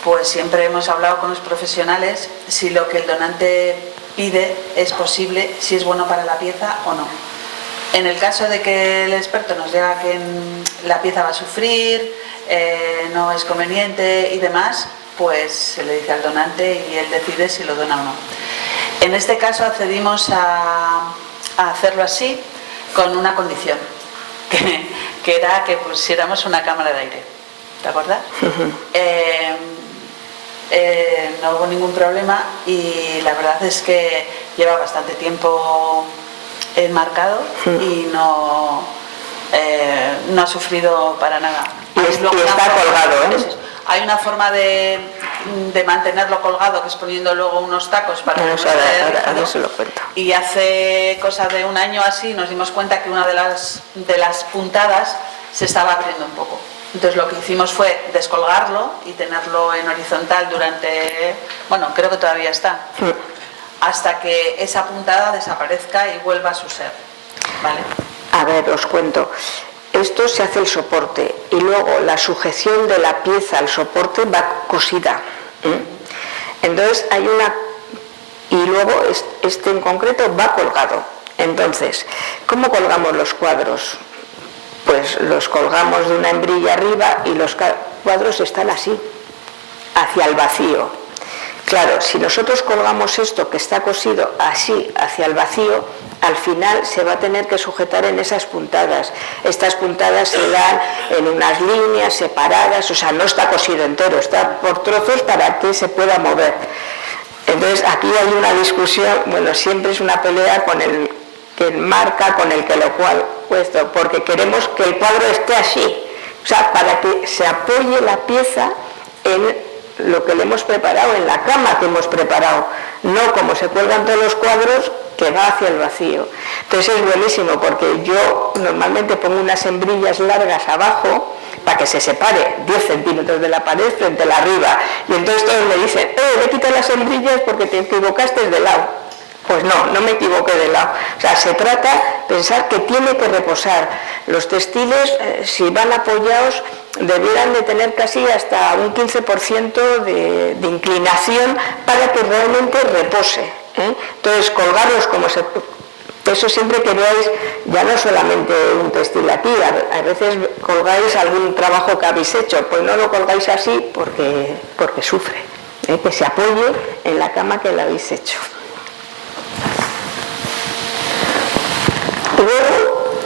pues siempre hemos hablado con los profesionales si lo que el donante pide es posible, si es bueno para la pieza o no. En el caso de que el experto nos diga que la pieza va a sufrir, no es conveniente y demás, pues se le dice al donante y él decide si lo dona o no. En este caso accedimos a hacerlo así con una condición, que era que pusiéramos una cámara de aire, ¿te acuerdas? No hubo ningún problema y la verdad es que lleva bastante tiempo enmarcado y no ha sufrido para nada. Y está colgado, ¿eh? Hay una forma de mantenerlo colgado, que es poniendo luego unos tacos para que no se lo cuento. Y hace cosa de un año así nos dimos cuenta que una de las puntadas se estaba abriendo un poco. Entonces lo que hicimos fue descolgarlo y tenerlo en horizontal durante, bueno, creo que todavía está, hasta que esa puntada desaparezca y vuelva a su ser, ¿vale? A ver, os cuento. Esto se hace el soporte y luego la sujeción de la pieza al soporte va cosida. Entonces hay una... Y luego este en concreto va colgado. Entonces, ¿cómo colgamos los cuadros? Pues los colgamos de una hembrilla arriba y los cuadros están así, hacia el vacío. Claro, si nosotros colgamos esto que está cosido así hacia el vacío, al final se va a tener que sujetar en esas puntadas. Estas puntadas se dan en unas líneas separadas, o sea, no está cosido entero, está por trozos para que se pueda mover. Entonces aquí hay una discusión, bueno, siempre es una pelea con el que marca, con el que lo cual puesto, porque queremos que el cuadro esté así, o sea, para que se apoye la pieza en lo que le hemos preparado, en la cama que hemos preparado, no como se cuelgan todos los cuadros, que va hacia el vacío. Entonces es buenísimo, porque yo normalmente pongo unas hembrillas largas abajo para que se separe 10 centímetros de la pared frente a la arriba, y entonces todos me dicen, le quitas las hembrillas porque te equivocaste de lado. Pues no me equivoqué de lado. O sea, se trata de pensar que tiene que reposar. Los textiles, si van apoyados, debieran de tener casi hasta un 15% de inclinación para que realmente repose. Entonces, colgarlos como se... Eso siempre que veáis, ya no solamente un textil aquí, a veces colgáis algún trabajo que habéis hecho, pues no lo colgáis así porque sufre, que se apoye en la cama que le habéis hecho. Luego,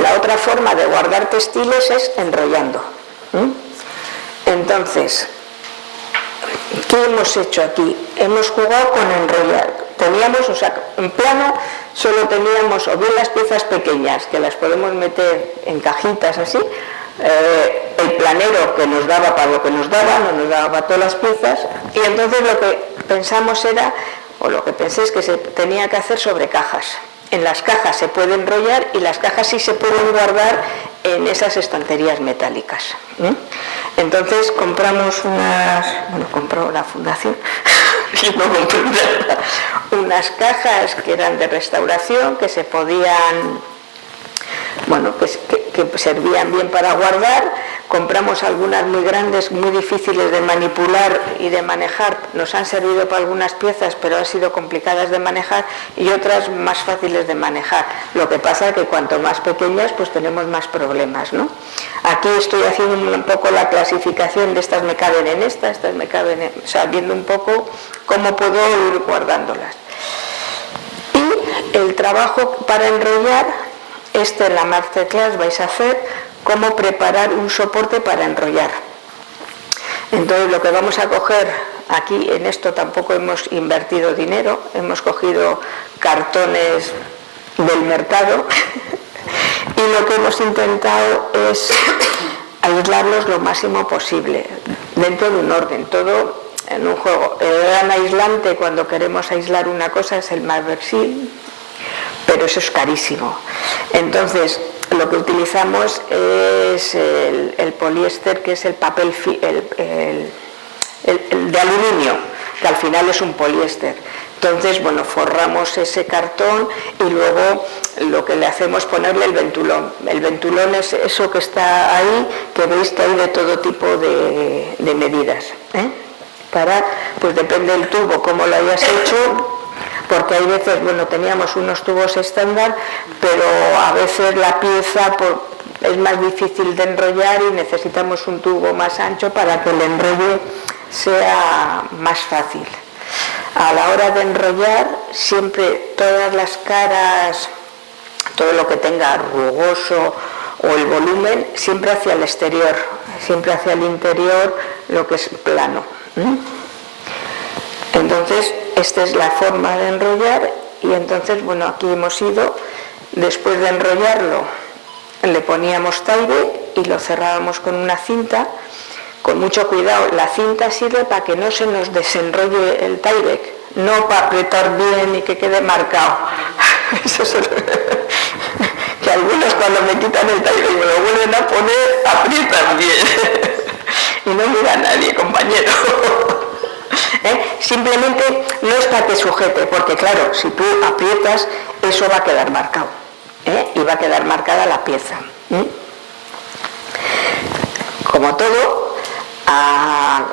la otra forma de guardar textiles es enrollando. Entonces, ¿qué hemos hecho aquí? Hemos jugado con enrollar. Teníamos, o sea, en plano solo teníamos o bien las piezas pequeñas, que las podemos meter en cajitas así, el planero que nos daba para lo que nos daba, no nos daba para todas las piezas, y entonces lo que pensamos era, o lo que pensé es que se tenía que hacer sobre cajas. En las cajas se puede enrollar y las cajas sí se pueden guardar en esas estanterías metálicas. Entonces compramos compró la fundación, unas cajas que eran de restauración, que se podían, que servían bien para guardar. Compramos algunas muy grandes, muy difíciles de manipular y de manejar. Nos han servido para algunas piezas, pero han sido complicadas de manejar, y otras más fáciles de manejar. Lo que pasa es que cuanto más pequeñas, pues tenemos más problemas, ¿no? Aquí estoy haciendo un poco la clasificación de estas me caben en estas me caben en... O sea, viendo un poco cómo puedo ir guardándolas. Y el trabajo para enrollar, en la masterclass vais a hacer cómo preparar un soporte para enrollar. Entonces lo que vamos a coger aquí, en esto tampoco hemos invertido dinero, hemos cogido cartones del mercado y lo que hemos intentado es aislarlos lo máximo posible, dentro de un orden, todo en un juego. El gran aislante cuando queremos aislar una cosa es el Marbersil, pero eso es carísimo. Entonces, lo que utilizamos es el poliéster, que es el papel el de aluminio, que al final es un poliéster. Entonces, forramos ese cartón y luego lo que le hacemos es ponerle el ventulón. El ventulón es eso que está ahí, que veis que hay de todo tipo de medidas. Pues depende del tubo, cómo lo hayas hecho, porque hay veces, teníamos unos tubos estándar, pero a veces la pieza es más difícil de enrollar y necesitamos un tubo más ancho para que el enrolle sea más fácil. A la hora de enrollar, siempre todas las caras, todo lo que tenga rugoso o el volumen, siempre hacia el exterior, siempre hacia el interior, lo que es plano. Entonces, esta es la forma de enrollar, y entonces, aquí hemos ido, después de enrollarlo, le poníamos taide y lo cerrábamos con una cinta, con mucho cuidado. La cinta sirve para que no se nos desenrolle el Tyvek, no para apretar bien y que quede marcado. Eso es que algunos cuando me quitan el tallo y me lo vuelven a poner, aprietan bien. Y no mira a nadie, compañero. Simplemente no es para que sujete, porque claro, si tú aprietas, eso va a quedar marcado, y va a quedar marcada la pieza. Como todo, a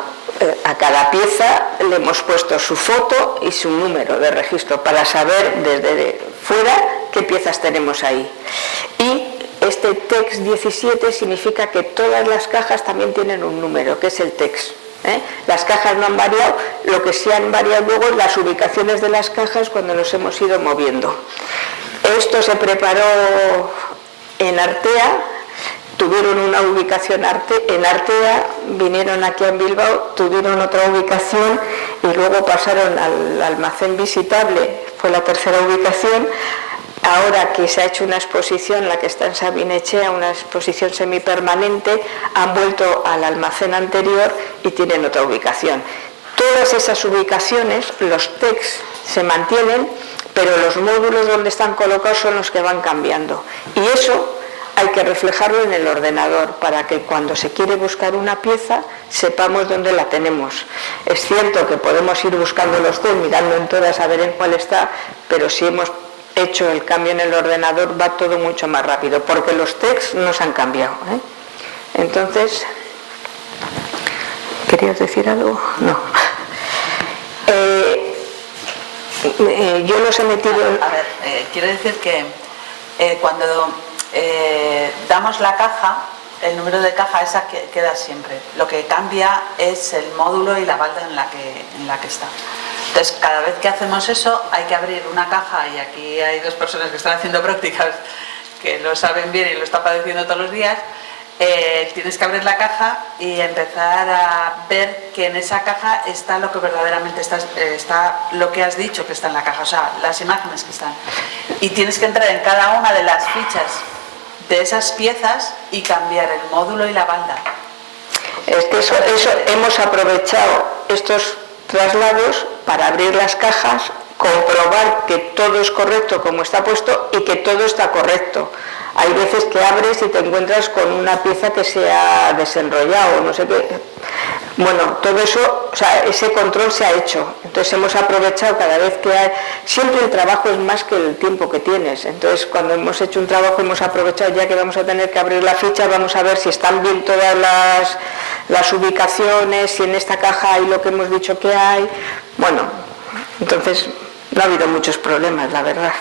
cada pieza le hemos puesto su foto y su número de registro para saber desde fuera qué piezas tenemos ahí. Y este TEX 17 significa que todas las cajas también tienen un número, que es el TEX. Las cajas no han variado, lo que sí han variado luego es las ubicaciones de las cajas cuando nos hemos ido moviendo. Esto se preparó en Artea, tuvieron una ubicación en Artea, vinieron aquí en Bilbao, tuvieron otra ubicación y luego pasaron al almacén visitable, fue la tercera ubicación. Ahora que se ha hecho una exposición, la que está en Sabinechea, una exposición semipermanente, han vuelto al almacén anterior y tienen otra ubicación. Todas esas ubicaciones, los TEX se mantienen, pero los módulos donde están colocados son los que van cambiando. Y eso hay que reflejarlo en el ordenador para que cuando se quiere buscar una pieza sepamos dónde la tenemos. Es cierto que podemos ir buscando los TEX, mirando en todas a ver en cuál está, pero si hemos hecho el cambio en el ordenador va todo mucho más rápido, porque los TEX no se han cambiado. Entonces, ¿querías decir algo? No. Yo los he metido... A ver, quiero decir que cuando damos la caja, el número de caja esa queda siempre. Lo que cambia es el módulo y la balda en la que está. Entonces, cada vez que hacemos eso, hay que abrir una caja, y aquí hay dos personas que están haciendo prácticas que lo saben bien y lo están padeciendo todos los días. Tienes que abrir la caja y empezar a ver que en esa caja está lo que verdaderamente está lo que has dicho que está en la caja, o sea, las imágenes que están. Y tienes que entrar en cada una de las fichas de esas piezas y cambiar el módulo y la balda. Es que eso hemos aprovechado estos traslados para abrir las cajas, comprobar que todo es correcto como está puesto y que todo está correcto. Hay veces que abres y te encuentras con una pieza que se ha desenrollado, no sé qué. Bueno, todo eso, o sea, ese control se ha hecho. Entonces hemos aprovechado cada vez que hay... Siempre el trabajo es más que el tiempo que tienes. Entonces cuando hemos hecho un trabajo hemos aprovechado, ya que vamos a tener que abrir la ficha, vamos a ver si están bien todas las ubicaciones, si en esta caja hay lo que hemos dicho que hay. Bueno, entonces no ha habido muchos problemas, la verdad.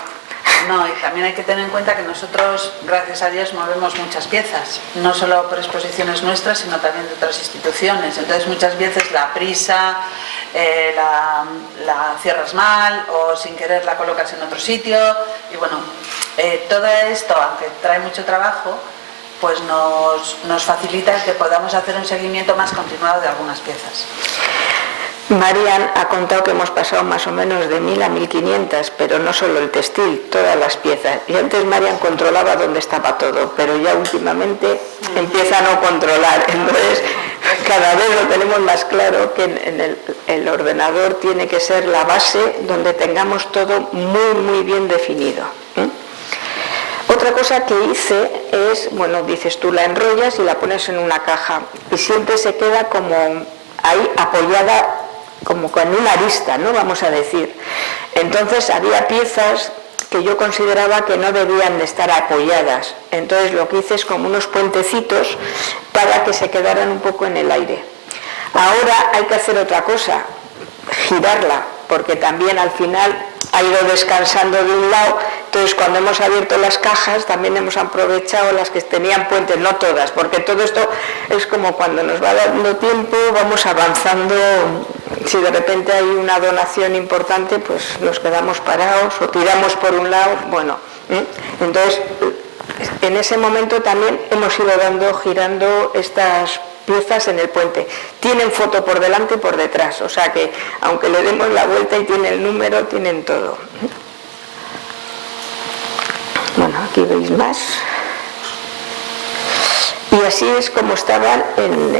No, y también hay que tener en cuenta que nosotros, gracias a Dios, movemos muchas piezas, no solo por exposiciones nuestras, sino también de otras instituciones. Entonces muchas veces la prisa, la cierras mal o sin querer la colocas en otro sitio. Y bueno, todo esto, aunque trae mucho trabajo, pues nos facilita el que podamos hacer un seguimiento más continuado de algunas piezas. Marian ha contado que hemos pasado más o menos de 1000 a 1500, pero no solo el textil, todas las piezas. Y antes Marian controlaba dónde estaba todo, pero ya últimamente empieza a no controlar. Entonces, cada vez lo tenemos más claro que en el ordenador tiene que ser la base donde tengamos todo muy, muy bien definido. Otra cosa que hice es, bueno, dices tú la enrollas y la pones en una caja y siempre se queda como ahí apoyada, como con una arista, ¿no? Vamos a decir. Entonces había piezas que yo consideraba que no debían de estar apoyadas. Entonces lo que hice es como unos puentecitos para que se quedaran un poco en el aire. Ahora hay que hacer otra cosa, girarla, porque también al final ha ido descansando de un lado. Entonces cuando hemos abierto las cajas también hemos aprovechado las que tenían puentes, no todas, porque todo esto es como cuando nos va dando tiempo, vamos avanzando. Si de repente hay una donación importante, pues nos quedamos parados o tiramos por un lado, bueno, entonces en ese momento también hemos ido girando estas piezas en el puente. Tienen foto por delante y por detrás, o sea que aunque le demos la vuelta y tiene el número, tienen todo. Bueno, aquí veis más. Y así es como estaban en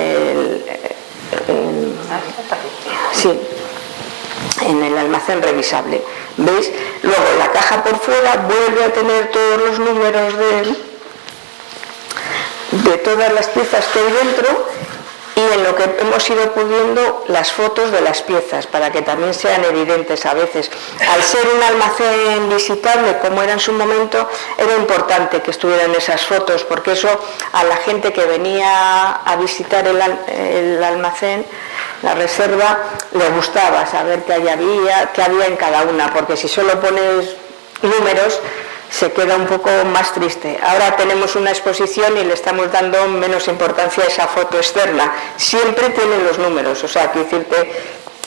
el almacén revisable. ¿Veis? Luego la caja por fuera vuelve a tener todos los números de todas las piezas que hay dentro, y en lo que hemos ido pudiendo las fotos de las piezas para que también sean evidentes a veces. Al ser un almacén visitable como era en su momento, era importante que estuvieran esas fotos, porque eso a la gente que venía a visitar el almacén, la reserva, le gustaba saber qué había en cada una, porque si solo pones números se queda un poco más triste. Ahora tenemos una exposición y le estamos dando menos importancia a esa foto externa. Siempre tienen los números, o sea, quiero decirte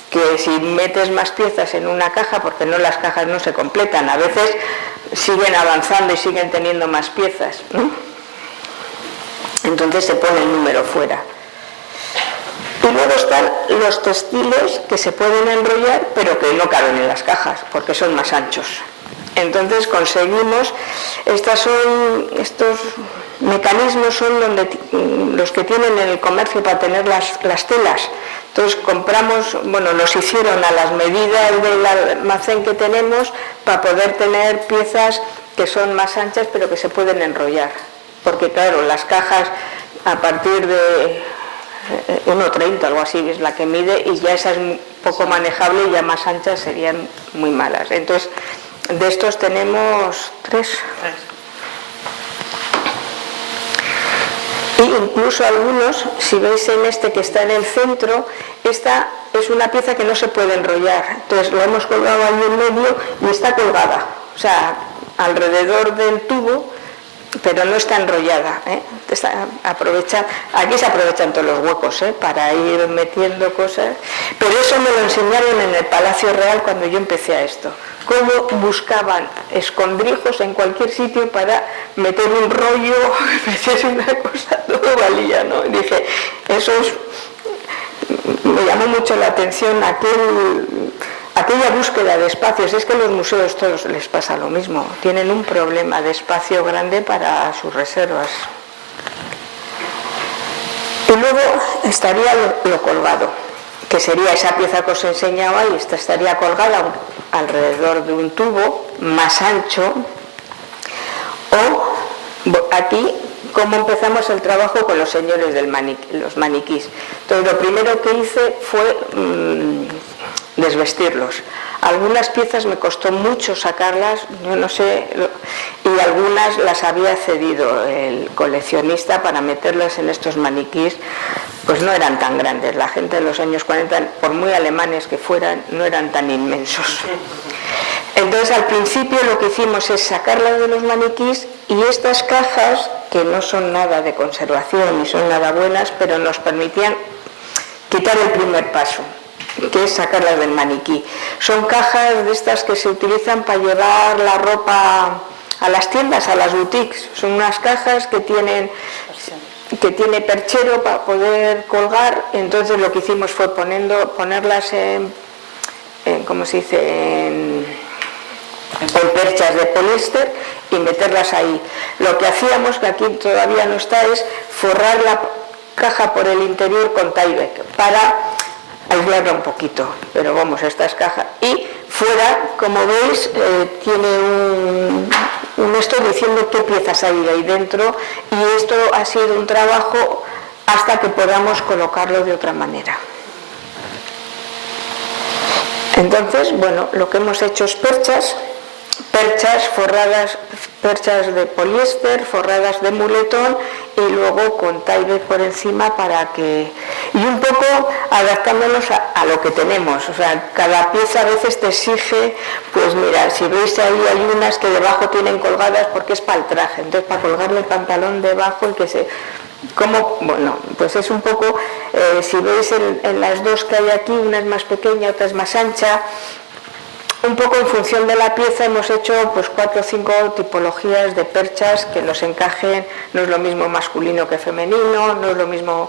que si metes más piezas en una caja, porque las cajas no se completan, a veces siguen avanzando y siguen teniendo más piezas, ¿no? Entonces se pone el número fuera. Y luego están los textiles que se pueden enrollar, pero que no caben en las cajas, porque son más anchos. Entonces conseguimos, estos mecanismos son los que tienen en el comercio para tener las telas. Entonces compramos, nos hicieron a las medidas del almacén que tenemos para poder tener piezas que son más anchas pero que se pueden enrollar. Porque claro, las cajas a partir de 1,30 algo así es la que mide, y ya esa es un poco manejable y ya más anchas serían muy malas. Entonces, de estos tenemos 3. Y incluso algunos, si veis en este que está en el centro, esta es una pieza que no se puede enrollar. Entonces lo hemos colgado ahí en medio y está colgada, o sea, alrededor del tubo, pero no está enrollada, ¿eh? Aquí se aprovechan todos los huecos, ¿eh? Para ir metiendo cosas. Pero eso me lo enseñaron en el Palacio Real cuando yo empecé a esto. Cómo buscaban escondrijos en cualquier sitio para meter un rollo, meter una cosa, todo valía, ¿no? Y dije, me llamó mucho la atención aquella búsqueda de espacios. Es que en los museos todos les pasa lo mismo, tienen un problema de espacio grande para sus reservas. Y luego estaría lo colgado, que sería esa pieza que os enseñaba, y esta estaría colgada alrededor de un tubo más ancho. O aquí, cómo empezamos el trabajo con los señores los maniquís. Entonces lo primero que hice fue desvestirlos. Algunas piezas me costó mucho sacarlas, yo no sé, y algunas las había cedido el coleccionista para meterlas en estos maniquís. Pues no eran tan grandes, la gente de los años 40, por muy alemanes que fueran, no eran tan inmensos. Entonces al principio lo que hicimos es sacarlas de los maniquís, y estas cajas, que no son nada de conservación ni son nada buenas, pero nos permitían quitar el primer paso, que es sacarlas del maniquí. Son cajas de estas que se utilizan para llevar la ropa a las tiendas, a las boutiques. Son unas cajas que tiene perchero para poder colgar. Entonces lo que hicimos fue ponerlas en perchas de poliéster y meterlas ahí. Lo que hacíamos, que aquí todavía no está, es forrar la caja por el interior con Tyvek para aislarla un poquito, pero vamos, esta es caja. Y fuera, como veis, tiene un esto diciendo qué piezas hay ahí dentro, y esto ha sido un trabajo hasta que podamos colocarlo de otra manera. Entonces, lo que hemos hecho es perchas forradas, perchas de poliéster forradas de muletón, y luego con Tyvek por encima y un poco adaptándonos a lo que tenemos. O sea, cada pieza a veces te exige, pues mira, si veis ahí hay unas que debajo tienen colgadas porque es para el traje, entonces para colgarle el pantalón debajo y que se... pues es un poco, si veis en las dos que hay aquí, una es más pequeña, otra es más ancha, un poco en función de la pieza hemos hecho pues 4 o 5 tipologías de perchas que nos encajen. No es lo mismo masculino que femenino, no es lo mismo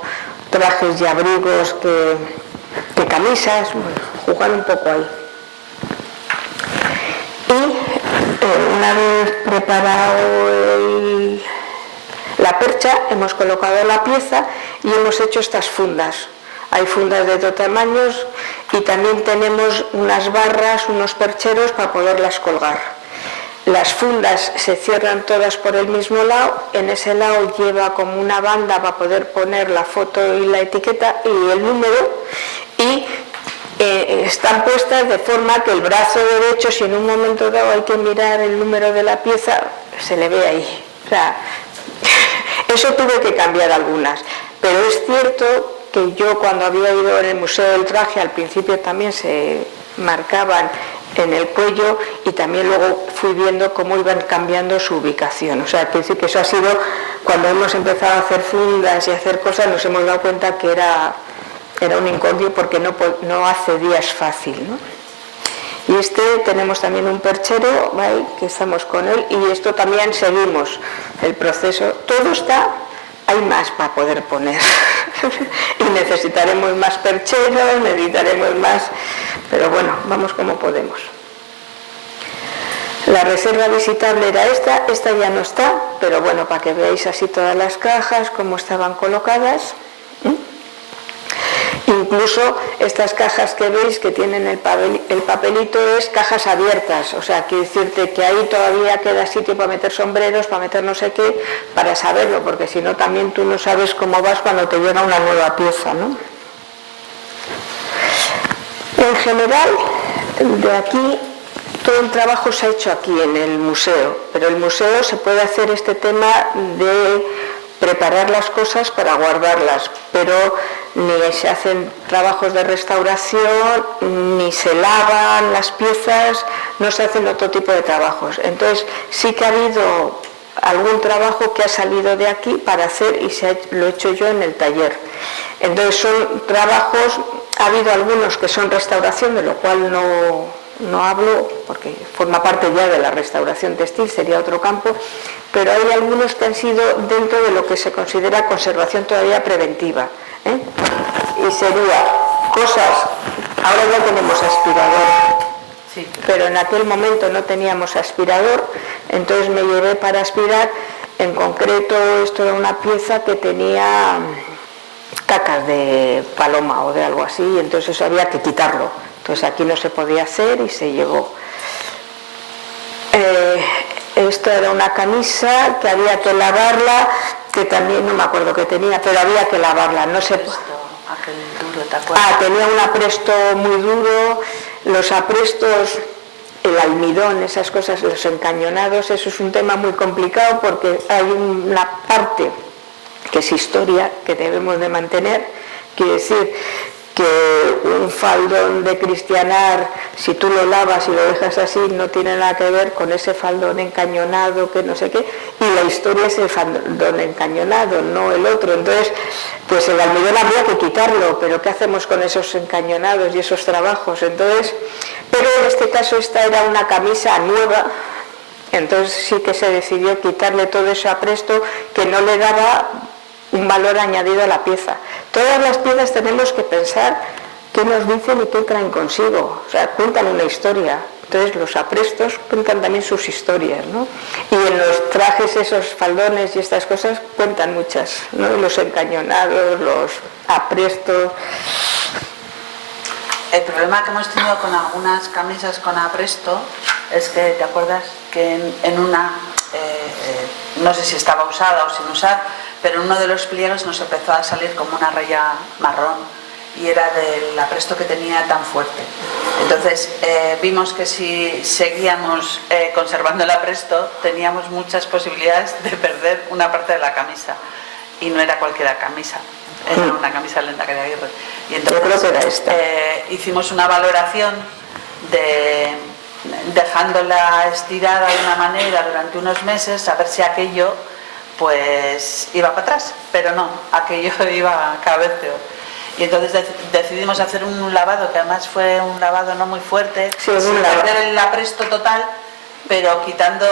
trajes y abrigos que camisas, jugar un poco ahí. Y una vez preparado la percha, hemos colocado la pieza y hemos hecho estas fundas. Hay fundas de dos tamaños, y también tenemos unas barras, unos percheros para poderlas colgar. Las fundas se cierran todas por el mismo lado, en ese lado lleva como una banda para poder poner la foto y la etiqueta y el número, y están puestas de forma que el brazo derecho, si en un momento dado hay que mirar el número de la pieza, se le ve ahí. O sea, eso tuve que cambiar algunas, pero es cierto que yo cuando había ido en el Museo del Traje, al principio también se marcaban en el cuello y también luego fui viendo cómo iban cambiando su ubicación. O sea, al principio eso ha sido, cuando hemos empezado a hacer fundas y a hacer cosas, nos hemos dado cuenta que era un incordio porque no accedías fácil, ¿no? Y tenemos también un perchero, ¿vale?, que estamos con él, y esto también seguimos el proceso. Todo está, hay más para poder poner y necesitaremos más percheros, necesitaremos más, pero bueno, vamos como podemos. La reserva visitable era esta ya no está, pero bueno, para que veáis así todas las cajas, cómo estaban colocadas. Incluso estas cajas que veis que tienen el papelito es cajas abiertas, o sea, quiero decirte que ahí todavía queda sitio para meter sombreros, para meter no sé qué, para saberlo, porque si no también tú no sabes cómo vas cuando te llega una nueva pieza, ¿no? En general, de aquí, todo el trabajo se ha hecho aquí en el museo, pero el museo se puede hacer este tema de preparar las cosas para guardarlas, pero ni se hacen trabajos de restauración, ni se lavan las piezas, no se hacen otro tipo de trabajos. Entonces sí que ha habido algún trabajo que ha salido de aquí para hacer y lo he hecho yo en el taller. Entonces son trabajos, ha habido algunos que son restauración, de lo cual no hablo porque forma parte ya de la restauración textil, sería otro campo, pero hay algunos que han sido dentro de lo que se considera conservación todavía preventiva, ¿eh? Y sería cosas, ahora ya tenemos aspirador, sí, pero en aquel momento no teníamos aspirador, entonces me llevé para aspirar, en concreto esto era una pieza que tenía cacas de paloma o de algo así, y entonces eso había que quitarlo. Entonces aquí no se podía hacer y se llevó. Esto era una camisa que había que lavarla, que también no me acuerdo qué tenía, pero había que lavarla. No sé. Aquel duro, ¿te acuerdas? Tenía un apresto muy duro. Los aprestos, el almidón, esas cosas, los encañonados, eso es un tema muy complicado porque hay una parte que es historia que debemos de mantener, quiere decir que un faldón de cristianar, si tú lo lavas y lo dejas así, no tiene nada que ver con ese faldón encañonado que no sé qué, y la historia es el faldón encañonado, no el otro. Entonces, pues el almidón habría que quitarlo, pero ¿qué hacemos con esos encañonados y esos trabajos? Entonces, pero en este caso esta era una camisa nueva, entonces sí que se decidió quitarle todo ese apresto que no le daba un valor añadido a la pieza. Todas las piezas tenemos que pensar qué nos dicen y qué traen consigo, o sea, cuentan una historia. Entonces los aprestos cuentan también sus historias, ¿no? Y en los trajes, esos faldones y estas cosas cuentan muchas, ¿no? Los encañonados, los aprestos. El problema que hemos tenido con algunas camisas con apresto es que, ¿te acuerdas? Que en una, no sé si estaba usada o sin usar, pero en uno de los pliegues nos empezó a salir como una raya marrón y era del apresto que tenía tan fuerte. Entonces vimos que si seguíamos conservando el apresto teníamos muchas posibilidades de perder una parte de la camisa, y no era cualquier camisa, era una camisa del Lehendakari Aguirre. Y entonces yo creo que era esta. Hicimos una valoración dejándola estirada de una manera durante unos meses a ver si aquello pues iba para atrás, pero no, aquello iba cada vez peor. Y entonces decidimos hacer un lavado, que además fue un lavado no muy fuerte, sí, sin perder el apresto total, pero quitando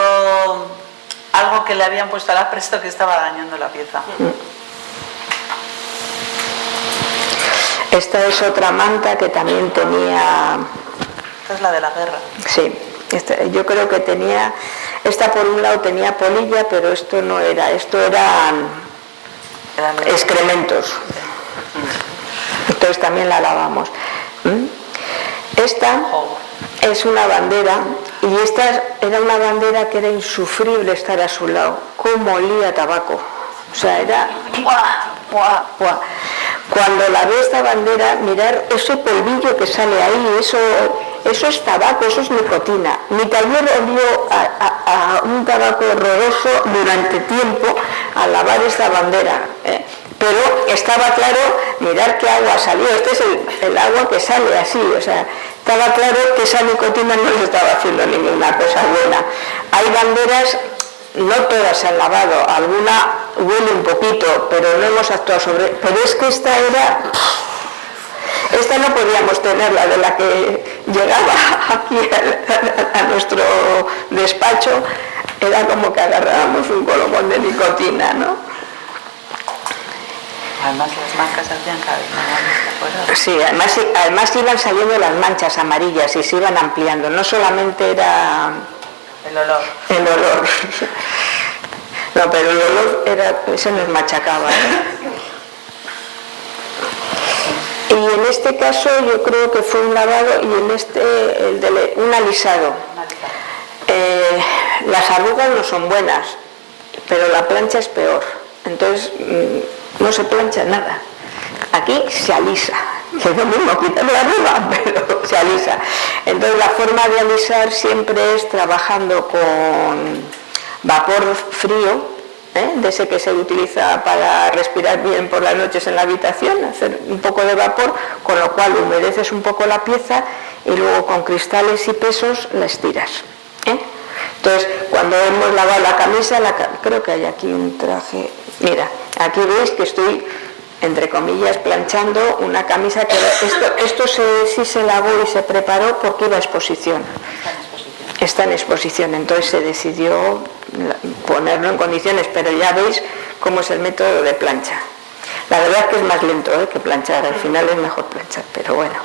algo que le habían puesto al apresto que estaba dañando la pieza. Esta es otra manta que también tenía... Esta es la de la guerra. Sí, yo creo que tenía... Esta por un lado tenía polilla, pero esto no era, esto eran excrementos. Entonces también la lavamos. Esta es una bandera, y esta era una bandera que era insufrible estar a su lado. Cómo olía a tabaco. O sea, era ¡buah, buah, buah! Cuando la ve esta bandera, mirar ese polvillo que sale ahí, eso es tabaco, eso es nicotina. Mi taller olió a un tabaco horroroso durante tiempo al lavar esta bandera, pero estaba claro, mirar qué agua salió. Este es el agua que sale así, o sea, estaba claro que esa nicotina no les estaba haciendo ninguna cosa buena. Hay banderas, no todas se han lavado, alguna huele un poquito, pero no hemos actuado sobre. Pero es que esta no podíamos tenerla, de la que llegaba aquí a nuestro despacho, era como que agarrábamos un colocón de nicotina, ¿no? Además las marcas hacían cada vez más grandes, ¿de acuerdo? Sí, además iban saliendo las manchas amarillas y se iban ampliando, no solamente era El olor. el olor. No, pero el olor ese nos machacaba, Y en este caso yo creo que fue un lavado y en este un alisado. Las arrugas no son buenas, pero la plancha es peor. Entonces no se plancha nada. Aquí se alisa, que es lo mismo quitar la arruga, pero se alisa. Entonces la forma de alisar siempre es trabajando con vapor frío, de ese que se utiliza para respirar bien por las noches en la habitación, hacer un poco de vapor, con lo cual humedeces un poco la pieza y luego con cristales y pesos la estiras. Entonces, cuando hemos lavado la camisa, creo que hay aquí un traje, mira, aquí veis que estoy, entre comillas, planchando una camisa que esto sí se lavó y se preparó porque iba a exposición. Está en exposición, entonces se decidió ponerlo en condiciones, pero ya veis cómo es el método de plancha. La verdad es que es más lento que planchar, al final es mejor planchar, pero bueno.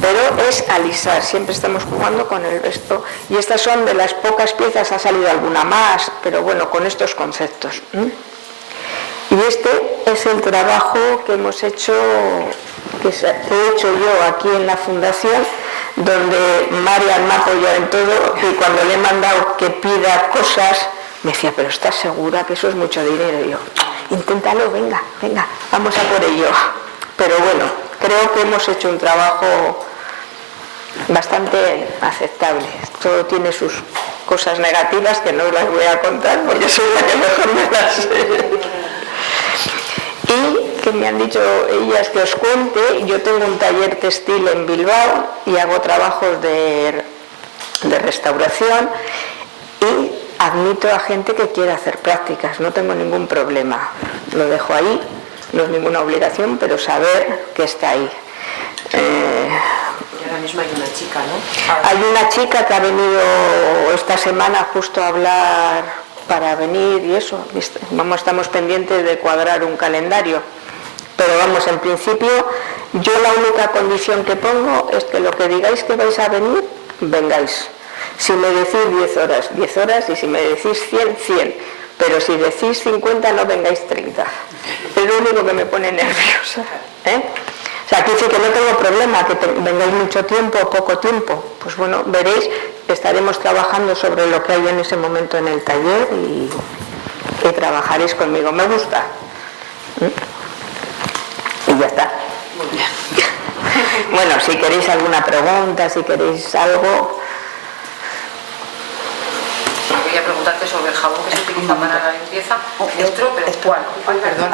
Pero es alisar, siempre estamos jugando con el resto, y estas son de las pocas piezas, ha salido alguna más, pero bueno, con estos conceptos. Y este es el trabajo que hemos hecho, que he hecho yo aquí en la fundación, donde Marian me ha apoyado en todo, y cuando le he mandado que pida cosas, me decía, pero ¿estás segura que eso es mucho dinero? Y yo, inténtalo, venga, vamos a por ello. Pero bueno, creo que hemos hecho un trabajo bastante aceptable. Todo tiene sus cosas negativas que no las voy a contar porque soy la que mejor me las sé. Y que me han dicho ellas que os cuente, yo tengo un taller textil en Bilbao y hago trabajos de restauración y admito a gente que quiera hacer prácticas, no tengo ningún problema, lo dejo ahí, no es ninguna obligación, pero saber que está ahí. Y ahora mismo hay una chica, ¿no? Hay una chica que ha venido esta semana justo a hablar para venir y eso, estamos pendientes de cuadrar un calendario, pero vamos, en principio yo la única condición que pongo es que lo que digáis que vais a venir, vengáis. Si me decís 10 horas, y si me decís 100, 100, pero si decís 50 no vengáis 30, es lo único que me pone nerviosa. O sea, aquí sí que no tengo problema, que vengáis mucho tiempo o poco tiempo, pues bueno, veréis, estaremos trabajando sobre lo que hay en ese momento en el taller y trabajaréis conmigo, me gusta. Y ya está. Muy bien. Bueno, si queréis alguna pregunta, si queréis algo... Voy a preguntarte sobre el jabón que se utiliza para la limpieza. Neutro, pero ¿cuál? Ay, perdón.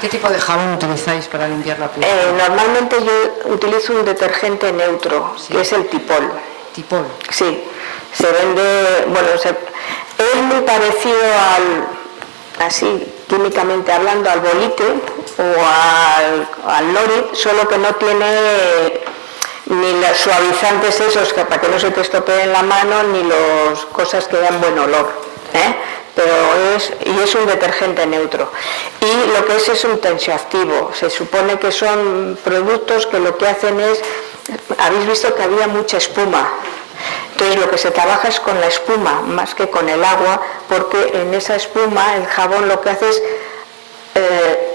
¿Qué tipo de jabón utilizáis para limpiar la piel? Normalmente yo utilizo un detergente neutro, Sí. que es el Tipol. Tipol. Sí, se vende, bueno, es muy parecido así químicamente hablando, al Bolite o al Norit, solo que no tiene ni los suavizantes esos que para que no se te estropeen la mano, ni las cosas que dan buen olor, pero es un detergente neutro. Y lo que es un tensioactivo. Se supone que son productos que lo que hacen es, habéis visto que había mucha espuma. Entonces lo que se trabaja es con la espuma más que con el agua, porque en esa espuma el jabón lo que hace es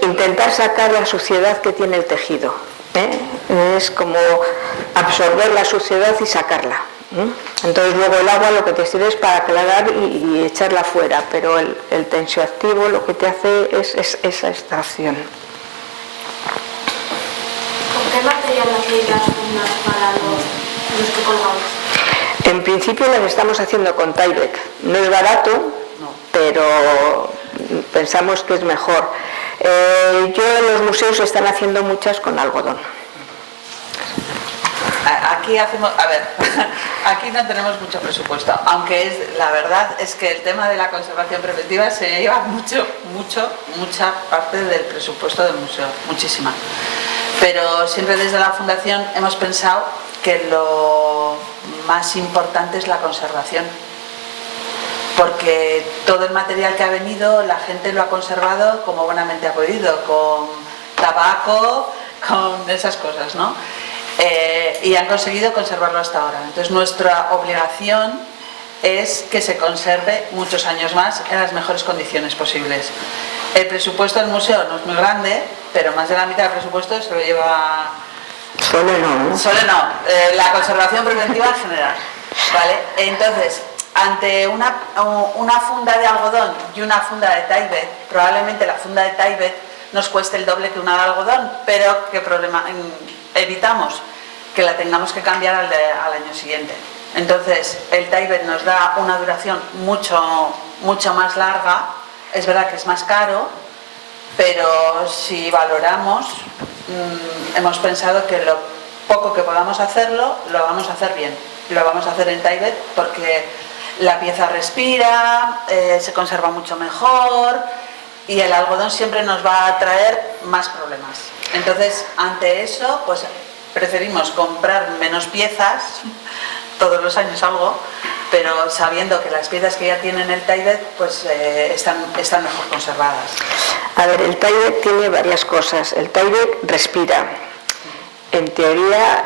intentar sacar la suciedad que tiene el tejido. Es como absorber la suciedad y sacarla. Entonces luego el agua lo que te sirve es para aclarar y echarla fuera, pero el tensioactivo lo que te hace es esa extracción. ¿Con qué material hacéis las fundas para los que colgáis? En principio las estamos haciendo con Tyvek. No es barato, pero pensamos que es mejor. En los museos están haciendo muchas con algodón. Aquí hacemos, a ver, aquí no tenemos mucho presupuesto, aunque la verdad es que el tema de la conservación preventiva se lleva mucha parte del presupuesto del museo, muchísima. Pero siempre desde la Fundación hemos pensado que lo más importante es la conservación, porque todo el material que ha venido la gente lo ha conservado como buenamente ha podido, con tabaco, con esas cosas, ¿no? Y han conseguido conservarlo hasta ahora. Entonces nuestra obligación es que se conserve muchos años más en las mejores condiciones posibles. El presupuesto del museo no es muy grande, pero más de la mitad del presupuesto se lo lleva... Solo no. La conservación preventiva en general, ¿vale? Entonces, ante una funda de algodón y una funda de Tyvek, probablemente la funda de Tyvek nos cueste el doble que una de algodón, pero ¿qué problema? Evitamos que la tengamos que cambiar al año siguiente. Entonces, el Tyvek nos da una duración mucho más larga. Es verdad que es más caro, pero si valoramos, hemos pensado que lo poco que podamos hacerlo, lo vamos a hacer bien. Lo vamos a hacer en Tyvek porque la pieza respira, se conserva mucho mejor y el algodón siempre nos va a traer más problemas. Entonces, ante eso, pues preferimos comprar menos piezas, todos los años algo, pero sabiendo que las piezas que ya tienen el Tyvek pues están mejor conservadas. A ver, el Tyvek tiene varias cosas. El Tyvek respira. En teoría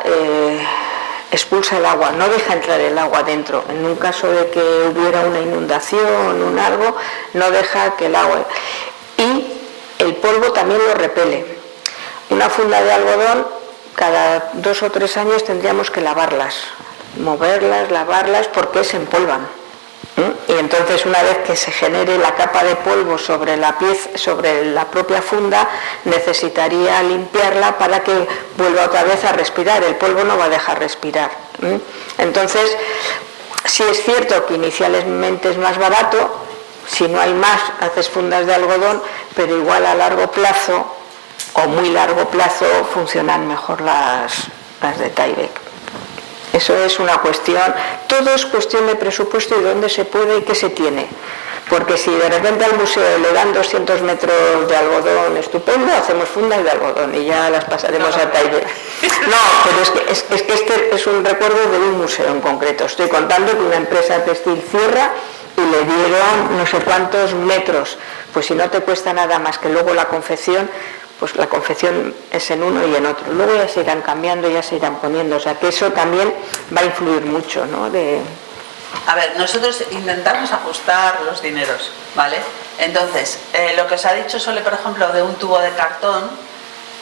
expulsa el agua, no deja entrar el agua dentro. En un caso de que hubiera una inundación, algo, no deja que el agua... Y el polvo también lo repele. Una funda de algodón, cada 2 o 3 años tendríamos que lavarlas, moverlas, lavarlas, porque se empolvan. Y entonces una vez que se genere la capa de polvo sobre la pieza, sobre la propia funda, necesitaría limpiarla para que vuelva otra vez a respirar. El polvo no va a dejar respirar. Entonces, sí es cierto que inicialmente es más barato, si no hay más haces fundas de algodón, pero igual a largo plazo o muy largo plazo funcionan mejor las de Tyvek. Eso es una cuestión, todo es cuestión de presupuesto y dónde se puede y qué se tiene. Porque si de repente al museo le dan 200 metros de algodón estupendo, hacemos fundas de algodón y ya las pasaremos a Tyvek. No, pero es que este es un recuerdo de un museo en concreto. Estoy contando que una empresa textil cierra y le dieron no sé cuántos metros. Pues si no te cuesta nada más que luego la confección, pues la confección es en uno y en otro. Luego ya se irán cambiando, ya se irán poniendo. O sea que eso también va a influir mucho, ¿no? A ver, nosotros intentamos ajustar los dineros, ¿vale? Entonces, lo que os ha dicho Sole, por ejemplo, de un tubo de cartón,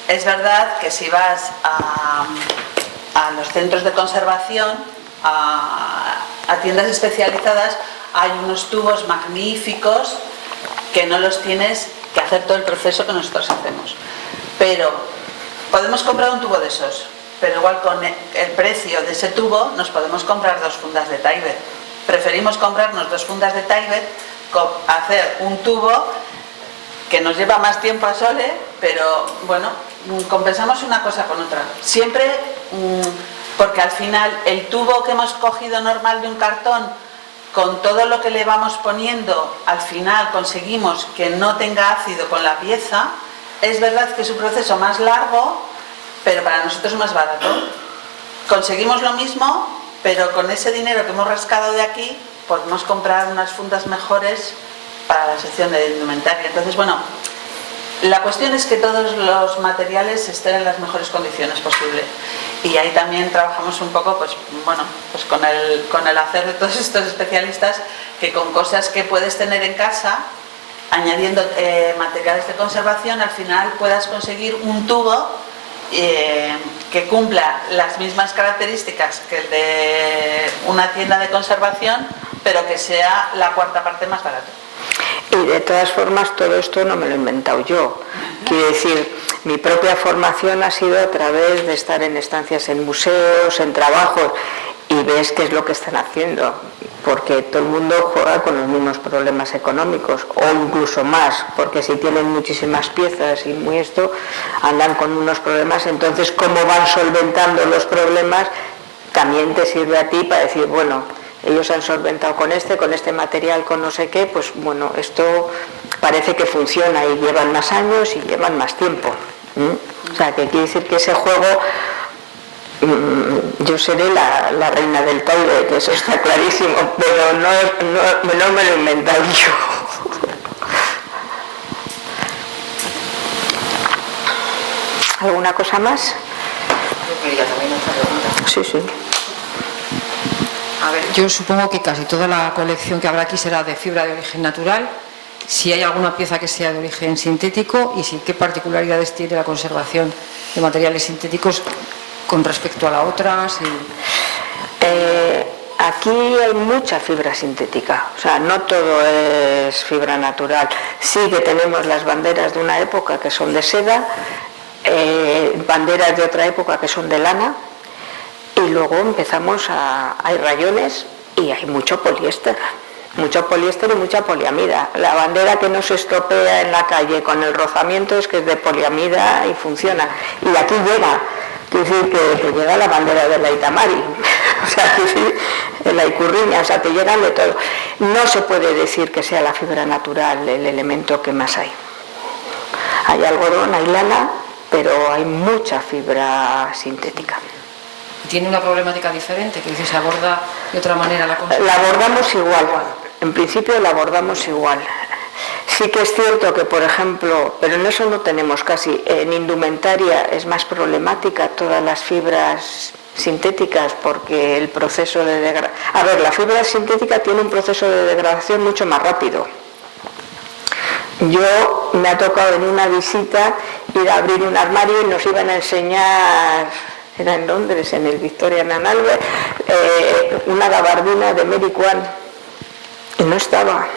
es verdad que si vas a los centros de conservación, a tiendas especializadas, hay unos tubos magníficos que no los tienes que hacer todo el proceso que nosotros hacemos. Pero podemos comprar un tubo de esos, pero igual con el precio de ese tubo nos podemos comprar 2 fundas de Tyvek. Preferimos comprarnos 2 fundas de Tyvek, hacer un tubo que nos lleva más tiempo a Sole, pero bueno, compensamos una cosa con otra. Siempre, porque al final el tubo que hemos cogido normal de un cartón, con todo lo que le vamos poniendo, al final conseguimos que no tenga ácido con la pieza. Es verdad que es un proceso más largo, pero para nosotros es más barato. Conseguimos lo mismo, pero con ese dinero que hemos rascado de aquí, podemos comprar unas fundas mejores para la sección de indumentaria. Entonces, bueno, la cuestión es que todos los materiales estén en las mejores condiciones posibles. Y ahí también trabajamos un poco, pues bueno, pues con el hacer de todos estos especialistas, que con cosas que puedes tener en casa, añadiendo materiales de conservación, al final puedas conseguir un tubo que cumpla las mismas características que el de una tienda de conservación, pero que sea la cuarta parte más barato. Y de todas formas todo esto no me lo he inventado yo. Quiero decir, mi propia formación ha sido a través de estar en estancias en museos, en trabajos, y ves qué es lo que están haciendo, porque todo el mundo juega con los mismos problemas económicos, o incluso más, porque si tienen muchísimas piezas y muy esto, andan con unos problemas. Entonces, cómo van solventando los problemas también te sirve a ti para decir, bueno, ellos han solventado con este material, con no sé qué, pues bueno, esto parece que funciona y llevan más años y llevan más tiempo. O sea, que quiere decir que ese juego, yo seré la reina del toire, que eso está clarísimo, pero no me lo he inventado yo. ¿Alguna cosa más? Yo quería también otra pregunta. Sí, sí. A ver, Yo supongo que casi toda la colección que habrá aquí será de fibra de origen natural. Si hay alguna pieza que sea de origen sintético y si qué particularidades tiene la conservación de materiales sintéticos con respecto a la otra. Aquí hay mucha fibra sintética, o sea, no todo es fibra natural. Sí que tenemos las banderas de una época que son de seda, banderas de otra época que son de lana, y luego hay rayones y hay mucho poliéster y mucha poliamida. La bandera que no se estropea en la calle con el rozamiento es que es de poliamida y funciona. Y aquí llega, quiere decir que te llega la bandera de la Itamari, o sea, quiere decir, la Icurriña, o sea, te llegan de todo. No se puede decir que sea la fibra natural el elemento que más hay. Hay algodón, hay lana, pero hay mucha fibra sintética. ¿Tiene una problemática diferente? Que se aborda de otra manera la conservación. La abordamos igual, en principio la abordamos igual. Sí que es cierto que, por ejemplo, pero en eso no tenemos casi, en indumentaria es más problemática todas las fibras sintéticas porque el proceso de degradación... A ver, la fibra sintética tiene un proceso de degradación mucho más rápido. Yo me ha tocado en una visita ir a abrir un armario y nos iban a enseñar, era en Londres, en el Victorian and Albert, una gabardina de Mary Quant y no estaba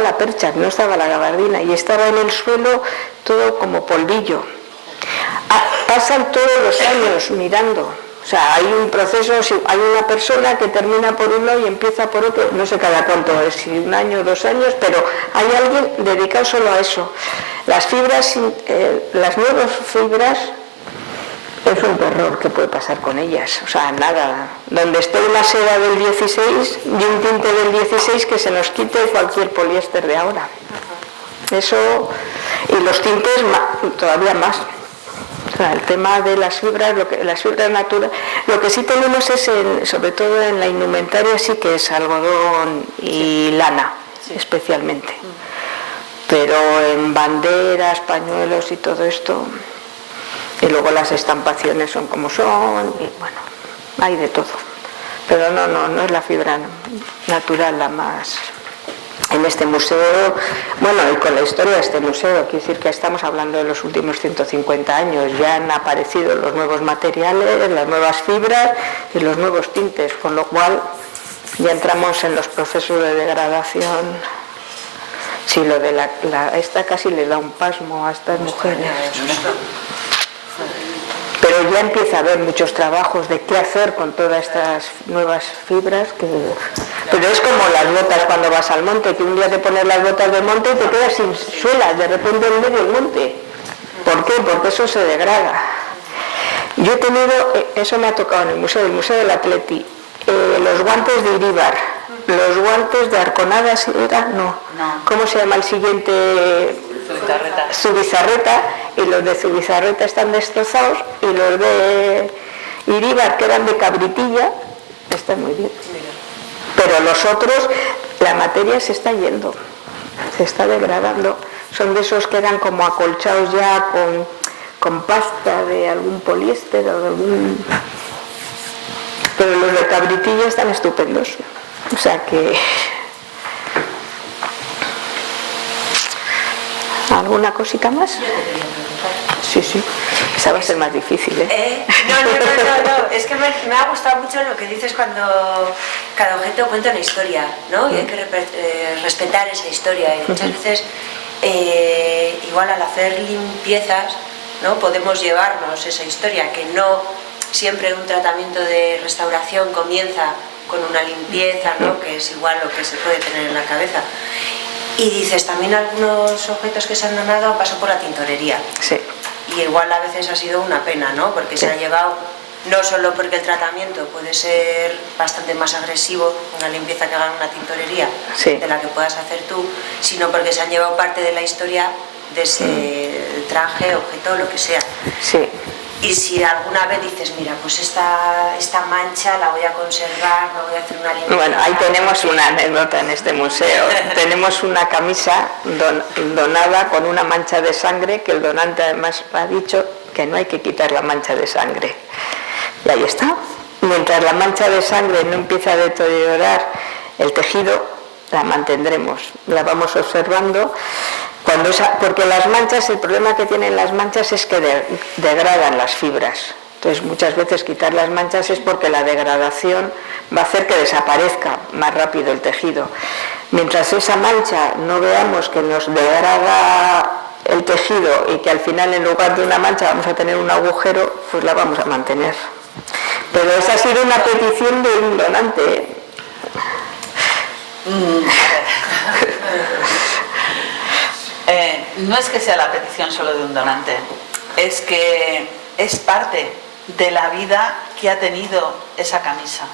la percha, no estaba la gabardina y estaba en el suelo todo como polvillo. Pasan todos los años mirando, o sea, hay un proceso, hay una persona que termina por uno y empieza por otro, no sé cada cuánto es, si 1 año, 2 años, pero hay alguien dedicado solo a eso. Las fibras, las nuevas fibras, es un terror que puede pasar con ellas, o sea, nada. Donde esté una seda del 16 y un tinte del 16 que se nos quite cualquier poliéster de ahora. Eso, y los tintes todavía más. O sea, el tema de las fibras, las fibras naturales, lo que sí tenemos es, sobre todo en la indumentaria, sí que es algodón y lana, especialmente. Pero en banderas, pañuelos y todo esto, y luego las estampaciones son como son, y bueno, hay de todo. Pero no es la fibra natural la más... En este museo, bueno, y con la historia de este museo, quiero decir que estamos hablando de los últimos 150 años, ya han aparecido los nuevos materiales, las nuevas fibras y los nuevos tintes, con lo cual ya entramos en los procesos de degradación. Sí, lo de esta casi le da un pasmo a estas mujeres. Pero ya empieza a haber muchos trabajos de qué hacer con todas estas nuevas fibras. Pero es como las botas cuando vas al monte, que un día te pones las botas del monte y te quedas sin suelas, de repente en medio del monte. ¿Por qué? Porque eso se degrada. Yo he tenido, eso me ha tocado en el Museo del Atleti, los guantes de Iríbar, los guantes de Arconadas, ¿era? No. ¿Cómo se llama el siguiente? Zubizarreta, y los de Zubizarreta están destrozados y los de Iríbar, que eran de cabritilla, están muy bien. Pero los otros, la materia se está yendo, se está degradando. Son de esos que eran como acolchados ya con pasta de algún poliéster o de algún... Pero los de cabritilla están estupendos. O sea que... ¿Alguna cosita más? Sí, sí. Esa va a ser más difícil, ¿eh? No. Es que me ha gustado mucho lo que dices cuando cada objeto cuenta una historia, ¿no? Y hay que respetar esa historia. Y muchas veces, igual al hacer limpiezas, ¿no? Podemos llevarnos esa historia, que no siempre un tratamiento de restauración comienza con una limpieza, ¿no? Que es igual lo que se puede tener en la cabeza. Y dices, también algunos objetos que se han donado han pasado por la tintorería. Sí. Y igual a veces ha sido una pena, ¿no? Porque se ha llevado, no solo porque el tratamiento puede ser bastante más agresivo, una limpieza que haga en una tintorería, de la que puedas hacer tú, sino porque se han llevado parte de la historia de ese traje, objeto, lo que sea. Sí. Y si alguna vez dices, mira, pues esta mancha la voy a conservar, no voy a hacer una limpieza. Bueno, ahí tenemos una anécdota en este museo. Tenemos una camisa donada con una mancha de sangre, que el donante además ha dicho que no hay que quitar la mancha de sangre. Y ahí está. Mientras la mancha de sangre no empieza a deteriorar el tejido, la mantendremos, la vamos observando. Porque las manchas, el problema que tienen las manchas es que degradan las fibras. Entonces muchas veces quitar las manchas es porque la degradación va a hacer que desaparezca más rápido el tejido. Mientras esa mancha no veamos que nos degrada el tejido y que al final en lugar de una mancha vamos a tener un agujero, pues la vamos a mantener. Pero esa ha sido una petición de un donante. No es que sea la petición solo de un donante, es que es parte de la vida que ha tenido esa camisa.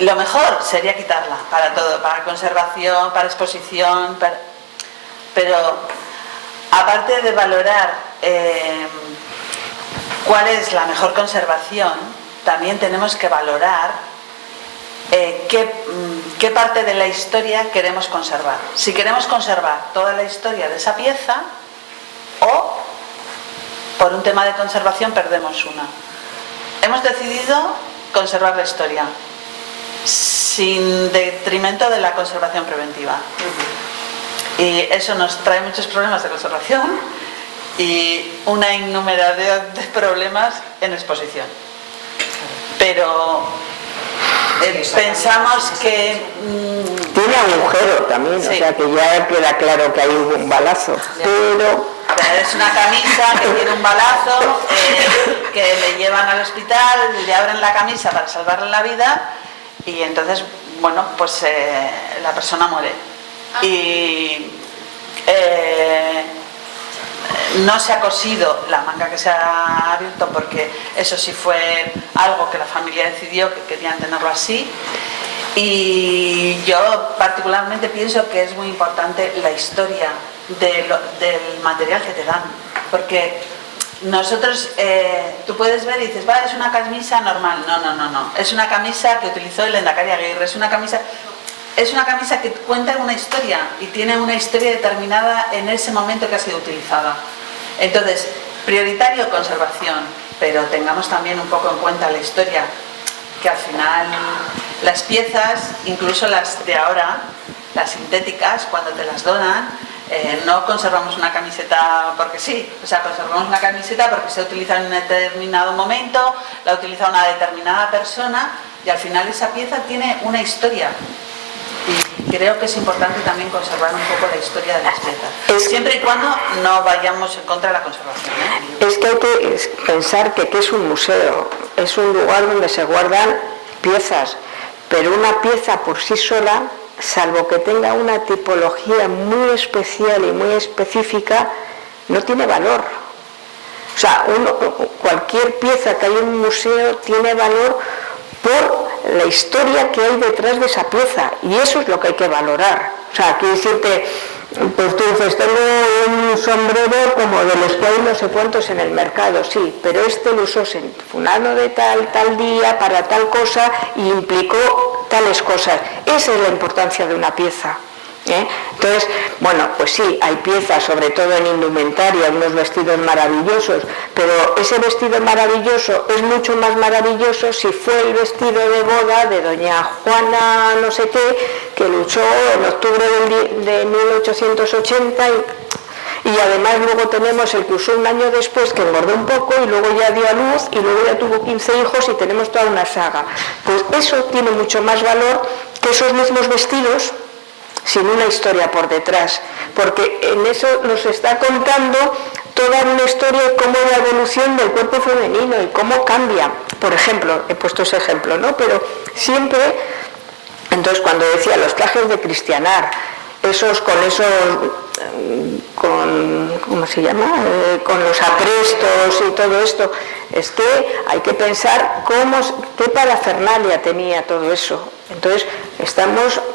Lo mejor sería quitarla para todo, para conservación, para exposición, pero aparte de valorar cuál es la mejor conservación, también tenemos que valorar qué parte de la historia queremos conservar. Si queremos conservar toda la historia de esa pieza, o por un tema de conservación perdemos una. Hemos decidido conservar la historia sin detrimento de la conservación preventiva. Y eso nos trae muchos problemas de conservación y una innumeración de problemas en exposición. Pero pensamos que... Tiene agujero también, sí. O sea que ya queda claro que hay un balazo, pero... Es una camisa que tiene un balazo, que le llevan al hospital, le abren la camisa para salvarle la vida y entonces, bueno, pues la persona muere. Y no se ha cosido la manga que se ha abierto porque eso sí fue algo que la familia decidió que querían tenerlo así. Y yo particularmente pienso que es muy importante la historia del material que te dan, porque nosotros, tú puedes ver y dices, vale, es una camisa normal. No, es una camisa que utilizó el Lehendakari Aguirre, es una camisa que cuenta una historia y tiene una historia determinada en ese momento que ha sido utilizada. Entonces, prioritario conservación, pero tengamos también un poco en cuenta la historia, que al final las piezas, incluso las de ahora, las sintéticas, cuando te las donan, no conservamos una camiseta porque sí, o sea, conservamos una camiseta porque se utiliza en un determinado momento, la utiliza una determinada persona y al final esa pieza tiene una historia. Y creo que es importante también conservar un poco la historia de las piezas, siempre y cuando no vayamos en contra de la conservación, ¿eh? Es que hay que pensar que es un museo, es un lugar donde se guardan piezas, pero una pieza por sí sola, salvo que tenga una tipología muy especial y muy específica, no tiene valor. O sea, cualquier pieza que hay en un museo tiene valor por la historia que hay detrás de esa pieza, y eso es lo que hay que valorar. O sea, quiero decirte, pues tú dices, tengo un sombrero como de los que hay no sé cuántos en el mercado, sí, pero este lo usó fulano de tal día, para tal cosa, y implicó tales cosas. Esa es la importancia de una pieza. Entonces, bueno, pues sí, hay piezas, sobre todo en indumentaria, unos vestidos maravillosos, pero ese vestido maravilloso es mucho más maravilloso si fue el vestido de boda de doña Juana no sé qué, que luchó en octubre de 1880 y además luego tenemos el que usó un año después, que engordó un poco y luego ya dio a luz y luego ya tuvo 15 hijos y tenemos toda una saga. Pues eso tiene mucho más valor que esos mismos vestidos sin una historia por detrás, porque en eso nos está contando toda una historia de cómo la evolución del cuerpo femenino y cómo cambia. Por ejemplo, he puesto ese ejemplo, ¿no? Pero siempre, entonces cuando decía los trajes de cristianar, ¿cómo se llama? Con los aprestos y todo esto, es que hay que pensar qué parafernalia tenía todo eso. Entonces,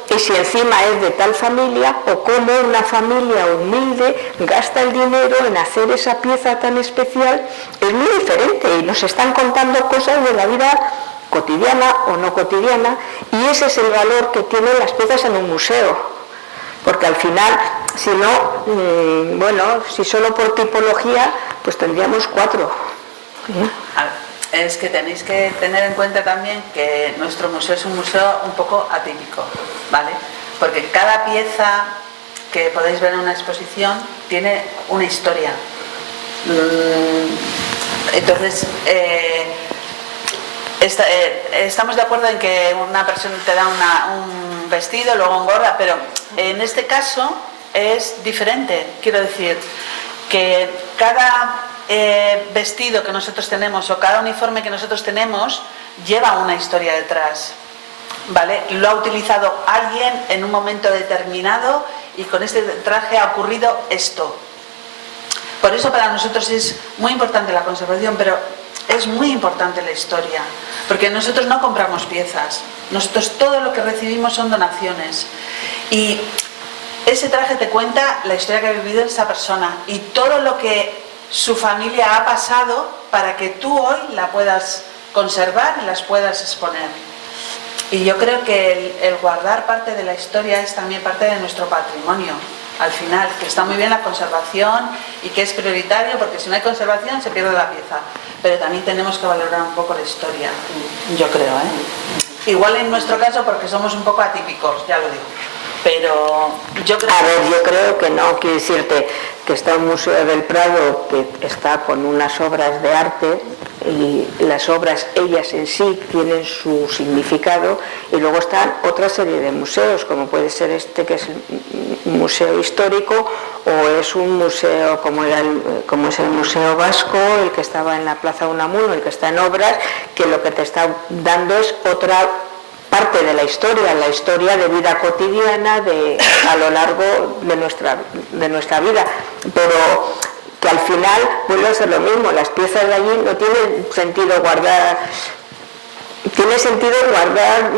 y si encima es de tal familia, o cómo una familia humilde gasta el dinero en hacer esa pieza tan especial, es muy diferente y nos están contando cosas de la vida cotidiana o no cotidiana, y ese es el valor que tienen las piezas en un museo. Porque al final, si no, si solo por tipología, pues tendríamos 4. Es que tenéis que tener en cuenta también que nuestro museo es un museo un poco atípico, ¿vale? Porque cada pieza que podéis ver en una exposición tiene una historia. Entonces, estamos de acuerdo en que una persona te da un vestido, luego engorda, pero en este caso es diferente. Quiero decir que cada vestido que nosotros tenemos o cada uniforme que nosotros tenemos lleva una historia detrás, ¿vale? Lo ha utilizado alguien en un momento determinado y con este traje ha ocurrido esto. Por eso para nosotros es muy importante la conservación, pero es muy importante la historia, porque nosotros no compramos piezas, nosotros todo lo que recibimos son donaciones, y ese traje te cuenta la historia que ha vivido esa persona y todo lo que su familia ha pasado para que tú hoy la puedas conservar y las puedas exponer. Y yo creo que el guardar parte de la historia es también parte de nuestro patrimonio. Al final, que está muy bien la conservación y que es prioritario, porque si no hay conservación se pierde la pieza. Pero también tenemos que valorar un poco la historia, yo creo, ¿eh? Igual en nuestro caso porque somos un poco atípicos, ya lo digo. Pero yo creo yo creo que no, quiero decirte que está un Museo del Prado que está con unas obras de arte y las obras ellas en sí tienen su significado, y luego están otra serie de museos, como puede ser este que es un museo histórico, o es un museo como es el Museo Vasco, el que estaba en la Plaza Unamuno, el que está en obras, que lo que te está dando es otra parte de la historia de vida cotidiana a lo largo de nuestra vida, pero que al final vuelve a ser lo mismo. Las piezas de allí no tienen sentido guardar, tiene sentido guardar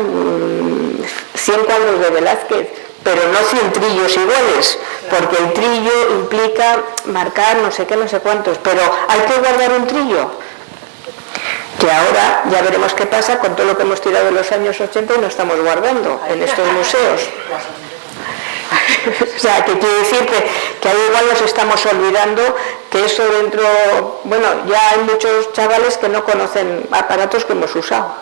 100 cuadros de Velázquez, pero no 100 trillos iguales, porque el trillo implica marcar no sé qué, no sé cuántos, pero hay que guardar un trillo, que ahora ya veremos qué pasa con todo lo que hemos tirado en los años 80 y no estamos guardando en estos museos. O sea, que quiere decir que ahí igual nos estamos olvidando que eso dentro, bueno, ya hay muchos chavales que no conocen aparatos que hemos usado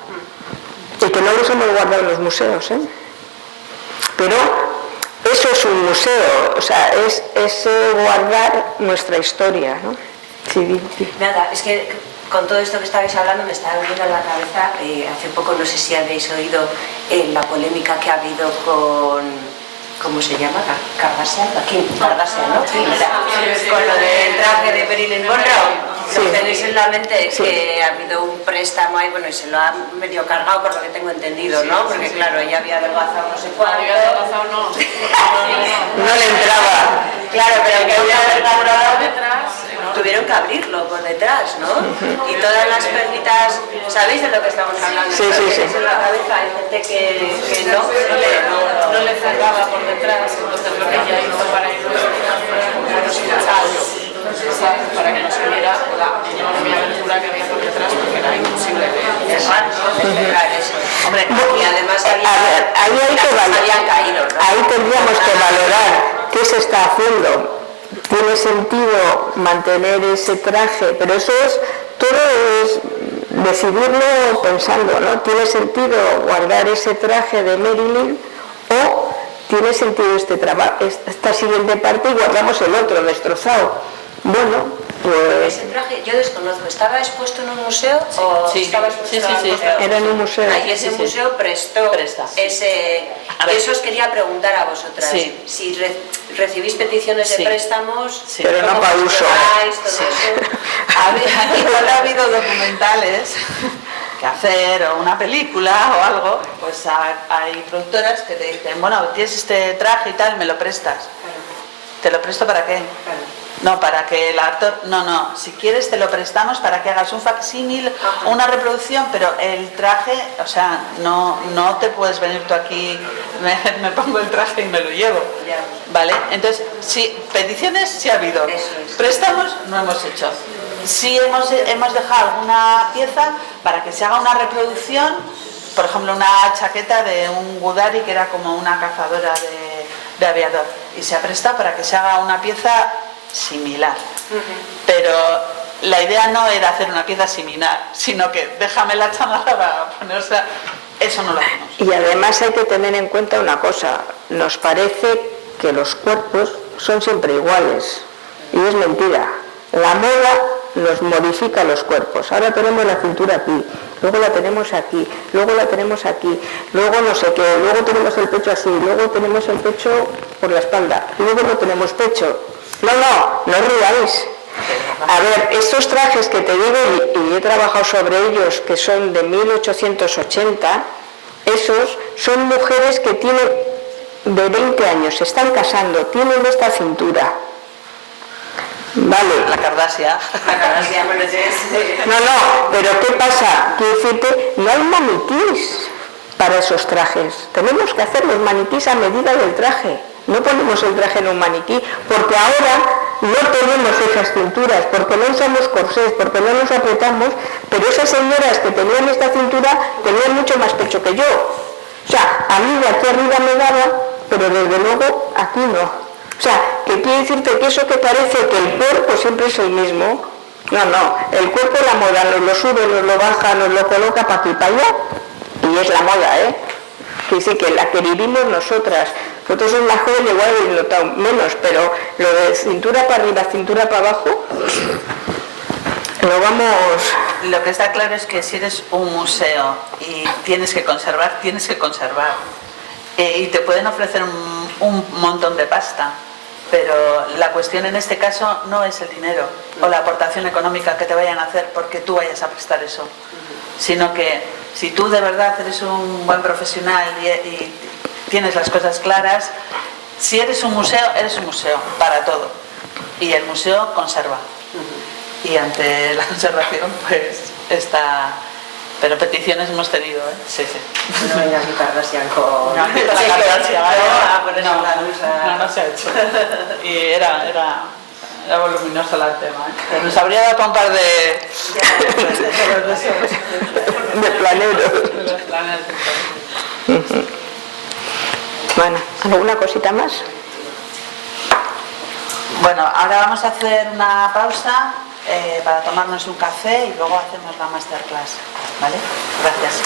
y que no los hemos guardado en los museos, ¿eh? Pero eso es un museo, o sea, es guardar nuestra historia, ¿no? Sí. Nada, es que con todo esto que estabais hablando me estaba viniendo a la cabeza, hace poco no sé si habéis oído la polémica que ha habido con, ¿cómo se llama? Kardashian, ¿no? Sí, con lo del traje de Marilyn Monroe. Sí. Lo tenéis en la mente, Sí. que ha habido un préstamo ahí, bueno, y se lo ha medio cargado por lo que tengo entendido, ¿no? Porque claro, ella había adelgazado no sé cuánto. No le entraba. Claro, pero que había adelgazado detrás. Tuvieron que abrirlo por detrás, ¿no? Y todas las perlitas, ¿sabéis de lo que estamos hablando? Sí. En la cabeza hay gente que no le cerraba por detrás, entonces lo que ella hizo para ir para que no se viera la enorme abertura que había por detrás, porque era imposible de cerrar eso. Hombre, y además habían caído, ¿no? Ahí tendríamos que valorar qué se está haciendo. Tiene sentido mantener ese traje, pero todo es decidirlo pensando, ¿no? ¿Tiene sentido guardar ese traje de Marilyn o ¿tiene sentido esta siguiente parte y guardamos el otro destrozado? Bueno, pues... Ese traje, yo desconozco, ¿estaba expuesto en un museo o sí, estaba expuesto sí, era en un museo. Y ese museo presta. ese... A ver. Eso os quería preguntar a vosotras. Sí. Si recibís peticiones de Sí. préstamos, Sí. Pero no ¿cómo para uso. gestionáis todo Sí. eso? A ver, igual ha habido documentales que hacer o una película o algo, pues hay productoras que te dicen, bueno, tienes este traje y tal, me lo prestas. ¿Te lo presto para qué? No, para que el actor... No, si quieres te lo prestamos para que hagas un facsímil, una reproducción, pero el traje, o sea, no te puedes venir tú aquí, me pongo el traje y me lo llevo. Ya. ¿Vale? Entonces, sí, peticiones sí ha habido. Eso es. Préstamos no hemos hecho. Sí hemos dejado alguna pieza para que se haga una reproducción, por ejemplo, una chaqueta de un Gudari que era como una cazadora de aviador. Y se ha prestado para que se haga una pieza similar. Pero la idea no era hacer una pieza similar, sino que déjame la chamarra para ponerse... Eso no lo hacemos. Y además hay que tener en cuenta una cosa, nos parece que los cuerpos son siempre iguales, y es mentira. La moda nos modifica los cuerpos. Ahora tenemos la cintura aquí, luego la tenemos aquí, luego la tenemos aquí, luego no sé qué, luego tenemos el pecho así, luego tenemos el pecho por la espalda, luego no tenemos pecho. No ríais. A ver, estos trajes que te digo, y he trabajado sobre ellos, que son de 1880, esos son mujeres que tienen de 20 años, se están casando, tienen esta cintura. Vale. La Kardashian. No, pero ¿qué pasa? Quiero decirte, no hay maniquís para esos trajes. Tenemos que hacer los maniquís a medida del traje. No ponemos el traje en un maniquí, porque ahora no tenemos esas cinturas, porque no usamos corsés, porque no nos apretamos, pero esas señoras que tenían esta cintura tenían mucho más pecho que yo. O sea, a mí de aquí arriba me daba, pero desde luego aquí no. O sea, que quiere decirte que eso que parece que el cuerpo siempre es el mismo, no, el cuerpo la moda nos lo sube, nos lo baja, nos lo coloca para aquí y para allá, y es la moda, Quiere decir que la que vivimos nosotros somos más jóvenes, igual habéis notado menos, pero lo de cintura para arriba, cintura para abajo, lo vamos... Lo que está claro es que si eres un museo y tienes que conservar, y te pueden ofrecer un montón de pasta, pero la cuestión en este caso no es el dinero o la aportación económica que te vayan a hacer porque tú vayas a prestar eso, sino que si tú de verdad eres un buen profesional y tienes las cosas claras, si eres un museo para todo, y el museo conserva, y ante la conservación pues está... Pero peticiones hemos tenido, Sí. No vengas mi Kardashian con... No, la Kardashian, no se ha hecho. Y era voluminoso el tema, Pero nos habría dado para un par de planeros. Bueno, ¿alguna cosita más? Bueno, ahora vamos a hacer una pausa para tomarnos un café y luego hacemos la masterclass, ¿vale? Gracias.